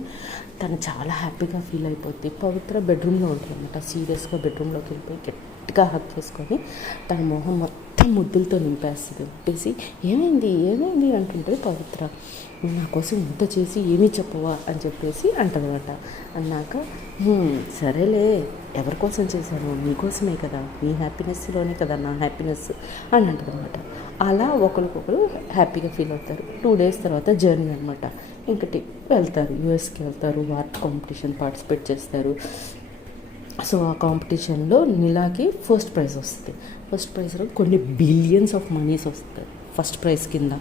తను చాలా హ్యాపీగా ఫీల్ అయిపోద్ది. పవిత్ర బెడ్రూమ్లో ఉంటుంది అనమాట. సీరియస్గా బెడ్రూమ్లోకి వెళ్ళిపోయి గట్టిగా హక్ చేసుకొని తన మొహం మొత్తం ముద్దులతో నింపేసి ఏమైంది అంటుంటుంది పవిత్ర. నా కోసం ముద్ద చేసి ఏమీ చెప్పవా అని చెప్పేసి అంటదనమాట. అన్నాక సరేలే ఎవరి కోసం చేశాను, నీకోసమే కదా, నీ హ్యాపీనెస్లోనే కదా నా హ్యాపీనెస్ అని అంటదనమాట. అలా ఒకరికొకరు హ్యాపీగా ఫీల్ అవుతారు. 2 days తర్వాత జర్నీ అనమాట. ఇంకటి వెళ్తారు, యూఎస్కి వెళ్తారు, ఆర్ట్ కాంపిటీషన్ పార్టిసిపేట్ చేస్తారు. సో ఆ కాంపిటీషన్లో నీలాకి ఫస్ట్ ప్రైజ్ వస్తుంది. ఫస్ట్ ప్రైజ్లో కొన్ని బిలియన్స్ ఆఫ్ మనీస్ వస్తుంది ఫస్ట్ ప్రైజ్ కింద.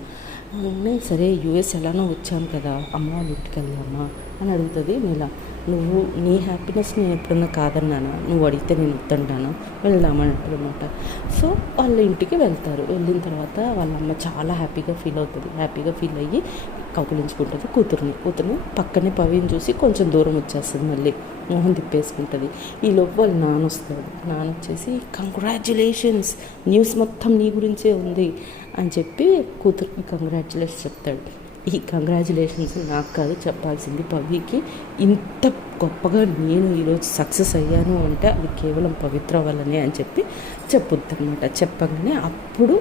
సరే యూఎస్ ఎలానో వచ్చాను కదా, అమ్మ వాళ్ళ ఇంటికి వెళ్దామా అని అడుగుతుంది నీలా. నువ్వు నీ హ్యాపీనెస్ నేను ఎప్పుడన్నా కాదన్నానా, నువ్వు అడిగితే నేను వద్దంటాను, వెళ్దామని అంటారనమాట. సో వాళ్ళ ఇంటికి వెళ్తారు. వెళ్ళిన తర్వాత వాళ్ళ అమ్మ చాలా హ్యాపీగా ఫీల్ అవుతుంది. హ్యాపీగా ఫీల్ అయ్యి కౌగిలించుకుంటుంది కూతుర్ని. పక్కనే పవిని చూసి కొంచెం దూరం వచ్చేస్తుంది, మళ్ళీ మొహం తిప్పేసుకుంటుంది. ఈలోపు వాళ్ళ నాన్న వస్తాడు. నాన్న వచ్చేసి కంగ్రాచ్యులేషన్స్, న్యూస్ మొత్తం నీ గురించే ఉంది అని చెప్పి కూతురికి కంగ్రాచ్యులేషన్స్ చెప్తాడు. ఈ కంగ్రాచ్యులేషన్స్ నాకు కాదు చెప్పాల్సింది, పవికి. ఇంత గొప్పగా నేను ఈరోజు సక్సెస్ అయ్యాను అంటే అది కేవలం పవిత్ర వల్లనే అని చెప్పి చెప్పుద్ది అనమాట. చెప్పగానే అప్పుడు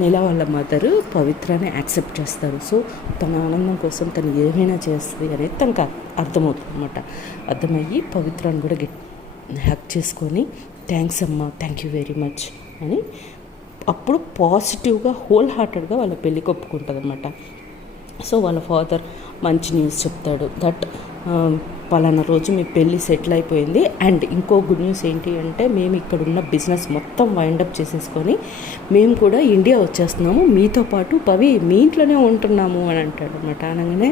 నీలా వాళ్ళ మదరు పవిత్రని యాక్సెప్ట్ చేస్తారు. సో తన ఆనందం కోసం తను ఏమైనా చేస్తుంది అనేది తనకు అర్థమవుతుంది అనమాట. అర్థమయ్యి పవిత్రని కూడా హ్యాక్ చేసుకొని థ్యాంక్స్ అమ్మా, థ్యాంక్ యూ వెరీ మచ్ అని అప్పుడు పాజిటివ్గా హోల్ హార్టెడ్గా వాళ్ళ పెళ్ళికి ఒప్పుకుంటుంది అనమాట. సో వాళ్ళ ఫాదర్ మంచి న్యూస్ చెప్తాడు, దట్ పలానా రోజు మీ పెళ్ళి సెటిల్ అయిపోయింది. అండ్ ఇంకో గుడ్ న్యూస్ ఏంటి అంటే, మేము ఇక్కడ ఉన్న బిజినెస్ మొత్తం వైండప్ చేసేసుకొని మేము కూడా ఇండియా వచ్చేస్తున్నాము, మీతో పాటు పవి మీ ఇంట్లోనే ఉంటున్నాము అని అంటాడు అనమాట. అనగానే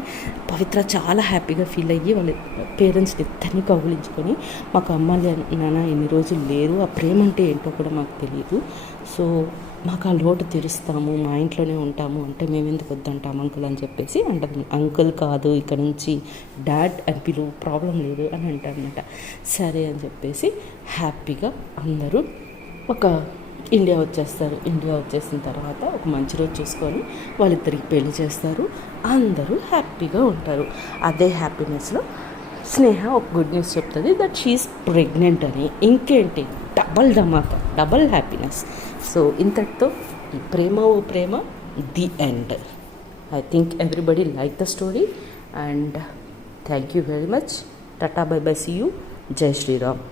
పవిత్ర చాలా హ్యాపీగా ఫీల్ అయ్యి వాళ్ళ పేరెంట్స్ని ఇద్దరిని కౌగిలించుకొని, మాకు అమ్మ నాన్న ఇన్ని రోజులు లేరు, ఆ ప్రేమ అంటే ఏంటో కూడా మాకు తెలియదు, సో మాకు ఆ లోటు తీరుస్తాము, మా ఇంట్లోనే ఉంటాము అంటే మేము ఎందుకు వద్దంటాం అంకుల్ అని చెప్పేసి అంటారు. అంకుల్ కాదు, ఇక్కడ నుంచి డాడ్ అని పిలువు, ప్రాబ్లం లేదు అని అంటారనమాట. సరే అని చెప్పేసి హ్యాపీగా అందరూ ఇండియా వచ్చేస్తారు. ఇండియా వచ్చేసిన తర్వాత ఒక మంచి రోజు చూసుకొని వాళ్ళిద్దరికి పెళ్లి చేస్తారు. అందరూ హ్యాపీగా ఉంటారు. అదే హ్యాపీనెస్లో స్నేహ ఒక గుడ్ న్యూస్ చెప్తుంది, దట్ షీఈస్ ప్రెగ్నెంట్ అని. ఇంకేంటి, డబల్ హ్యాపీనెస్. సో ఇంతటితో Prema O Prema the end. I think everybody like the story and thank you very much. Tata, bye bye, see you. జై శ్రీరామ్.